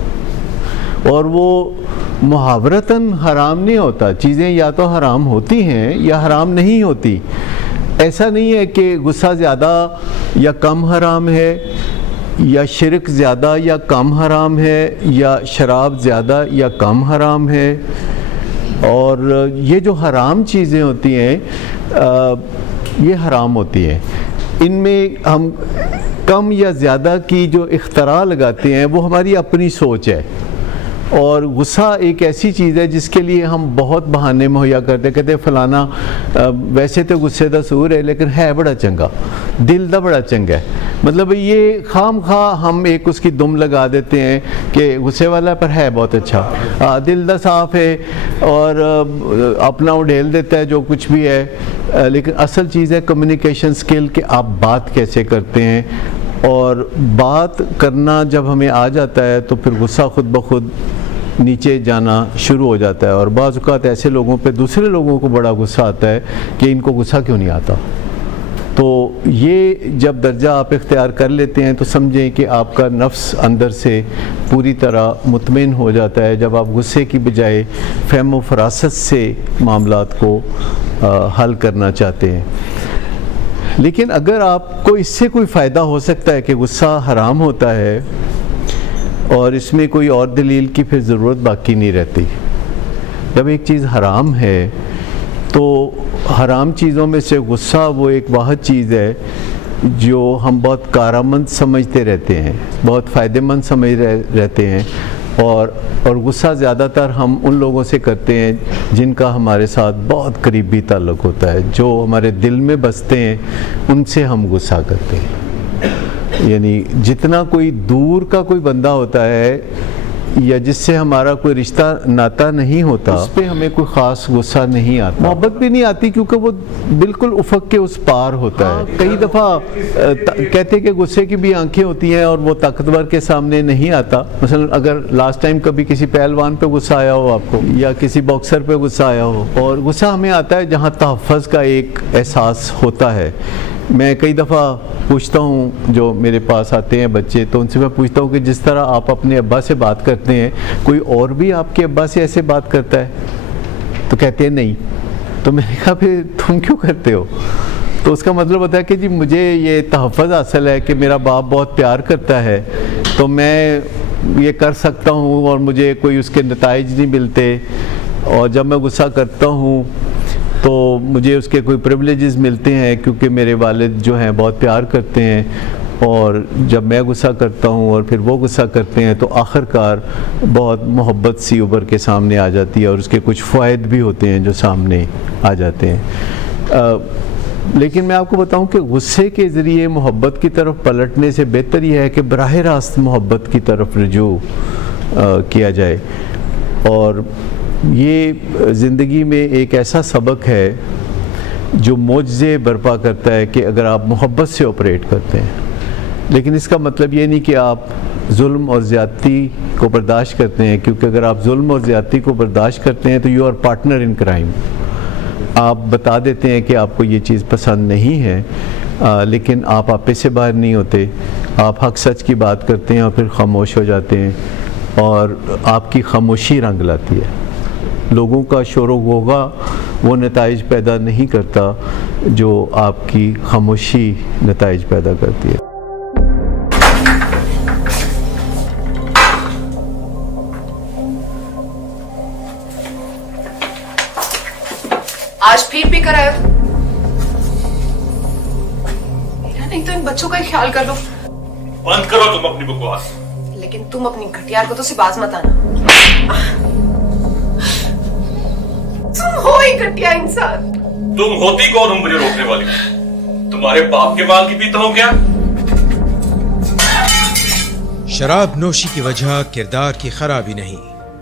और वो मुहावरतन हराम नहीं होता। चीज़ें या तो हराम होती हैं या हराम नहीं होती। ऐसा नहीं है कि गुस्सा ज़्यादा या कम हराम है, या शिरक ज़्यादा या कम हराम है, या शराब ज़्यादा या कम हराम है। और ये जो हराम चीज़ें होती हैं ये हराम होती हैं, इनमें हम कम या ज़्यादा की जो इख्तरा लगाते हैं वो हमारी अपनी सोच है। और गुस्सा एक ऐसी चीज़ है जिसके लिए हम बहुत बहाने मुहैया करते हैं, कहते हैं फ़लाना वैसे तो गुस्से दा सूर है लेकिन है बड़ा चंगा, दिल दा बड़ा चंगा है। मतलब ये खाम खा हम एक उसकी दुम लगा देते हैं कि गुस्से वाला पर है बहुत अच्छा, दिल दा साफ़ है और अपना उड़ेल देता है जो कुछ भी है। लेकिन असल चीज़ है कम्युनिकेशन स्किल कि आप बात कैसे करते हैं। और बात करना जब हमें आ जाता है तो फिर गुस्सा खुद ब खुद नीचे जाना शुरू हो जाता है। और बाज़ औक़ात ऐसे लोगों पे दूसरे लोगों को बड़ा गुस्सा आता है कि इनको गुस्सा क्यों नहीं आता। तो ये जब दर्जा आप इख्तियार कर लेते हैं तो समझें कि आपका नफ्स अंदर से पूरी तरह मुतमिन हो जाता है, जब आप गुस्से की बजाय फ़हम व फ़रासत से मामलात को हल करना चाहते हैं। लेकिन अगर आपको इससे कोई फ़ायदा हो सकता है कि गुस्सा हराम होता है और इसमें कोई और दलील की फिर ज़रूरत बाकी नहीं रहती। जब एक चीज़ हराम है तो हराम चीज़ों में से गुस्सा वो एक वाहद चीज़ है जो हम बहुत कारआमद समझते रहते हैं, बहुत फ़ायदेमंद समझ रहते हैं। और गुस्सा ज़्यादातर हम उन लोगों से करते हैं जिनका हमारे साथ बहुत करीबी ताल्लुक़ होता है, जो हमारे दिल में बसते हैं, उनसे हम गुस्सा करते हैं। यानी जितना कोई दूर का कोई बंदा होता है या जिससे हमारा कोई रिश्ता नाता नहीं होता, उस पर हमें कोई ख़ास गुस्सा नहीं आता, मोहब्बत भी नहीं आती, क्योंकि वो बिल्कुल उफ़क़ के उस पार होता है। कई दफ़ा कहते हैं कि गुस्से की भी आंखें होती हैं और वो ताकतवर के सामने नहीं आता। मसलन अगर लास्ट टाइम कभी किसी पहलवान पे गुस्सा आया हो आपको, या किसी बॉक्सर पे गुस्सा आया हो, और गुस्सा हमें आता है जहाँ तहफ़्फ़ुज़ का एक एहसास होता है। मैं कई दफ़ा पूछता हूँ, जो मेरे पास आते हैं बच्चे, तो उनसे मैं पूछता हूँ कि जिस तरह आप अपने अब्बा से बात करते हैं, कोई और भी आपके अब्बा से ऐसे बात करता है? तो कहते हैं नहीं। तो मैंने कहा फिर तुम क्यों करते हो? तो उसका मतलब होता है कि जी मुझे ये तहफ़्फ़ुज़ हासिल है कि मेरा बाप बहुत प्यार करता है, तो मैं ये कर सकता हूँ और मुझे कोई उसके नताइज नहीं मिलते। और जब मैं गुस्सा करता हूँ तो मुझे उसके कोई प्रिविलेजेस मिलते हैं, क्योंकि मेरे वालिद जो हैं बहुत प्यार करते हैं। और जब मैं गुस्सा करता हूँ और फिर वो गुस्सा करते हैं तो आखिरकार बहुत मोहब्बत सी उभर के सामने आ जाती है और उसके कुछ फ़ायदे भी होते हैं जो सामने आ जाते हैं। लेकिन मैं आपको बताऊं कि गुस्से के ज़रिए मोहब्बत की तरफ पलटने से बेहतर यह है कि बराह रास्त मोहब्बत की तरफ रुजू किया जाए। और ये ज़िंदगी में एक ऐसा सबक है जो मोज़े बर्पा करता है कि अगर आप मोहब्बत से ऑपरेट करते हैं। लेकिन इसका मतलब ये नहीं कि आप जुल्म और ज़्यादती को बर्दाश्त करते हैं, क्योंकि अगर आप जुल्म और ज़्यादती को बर्दाश्त करते हैं तो you are partner in crime. आप बता देते हैं कि आपको ये चीज़ पसंद नहीं है, लेकिन आप आपे से बाहर नहीं होते। आप हक सच की बात करते हैं और फिर खामोश हो जाते हैं, और आपकी खामोशी रंग लाती है। लोगों का शोर गोगा वो नताइज पैदा नहीं करता जो आपकी खामोशी नताइज पैदा करती है। आज फिर भी करायो। नहीं तो इन बच्चों का ही ख्याल कर लो। बंद करो तुम अपनी बकवास। लेकिन तुम अपनी घटियार को तो से बाज मत आना। तुम हो ही घटिया इंसान। तुम होती कौन हो मुझे रोकने वाली? तुम्हारे बाप के बाल की पीता हो क्या? शराब नोशी की वजह किरदार की खराबी नहीं,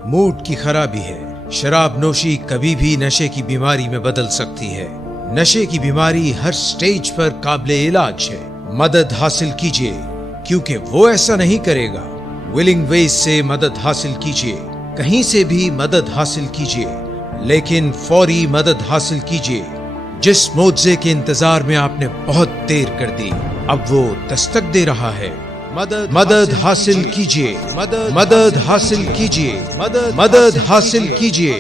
मूड की खराबी है। शराब नोशी कभी भी नशे की बीमारी में बदल सकती है। नशे की बीमारी हर स्टेज पर काबिले इलाज है। मदद हासिल कीजिए, क्योंकि वो ऐसा नहीं करेगा। विलिंग वेज से मदद हासिल कीजिए, कहीं से भी मदद हासिल कीजिए, लेकिन फौरी मदद हासिल कीजिए। जिस मुआवजे के इंतजार में आपने बहुत देर कर दी, अब वो दस्तक दे रहा है। मदद हासिल कीजिए, मदद हासिल कीजिए, मदद हासिल कीजिए।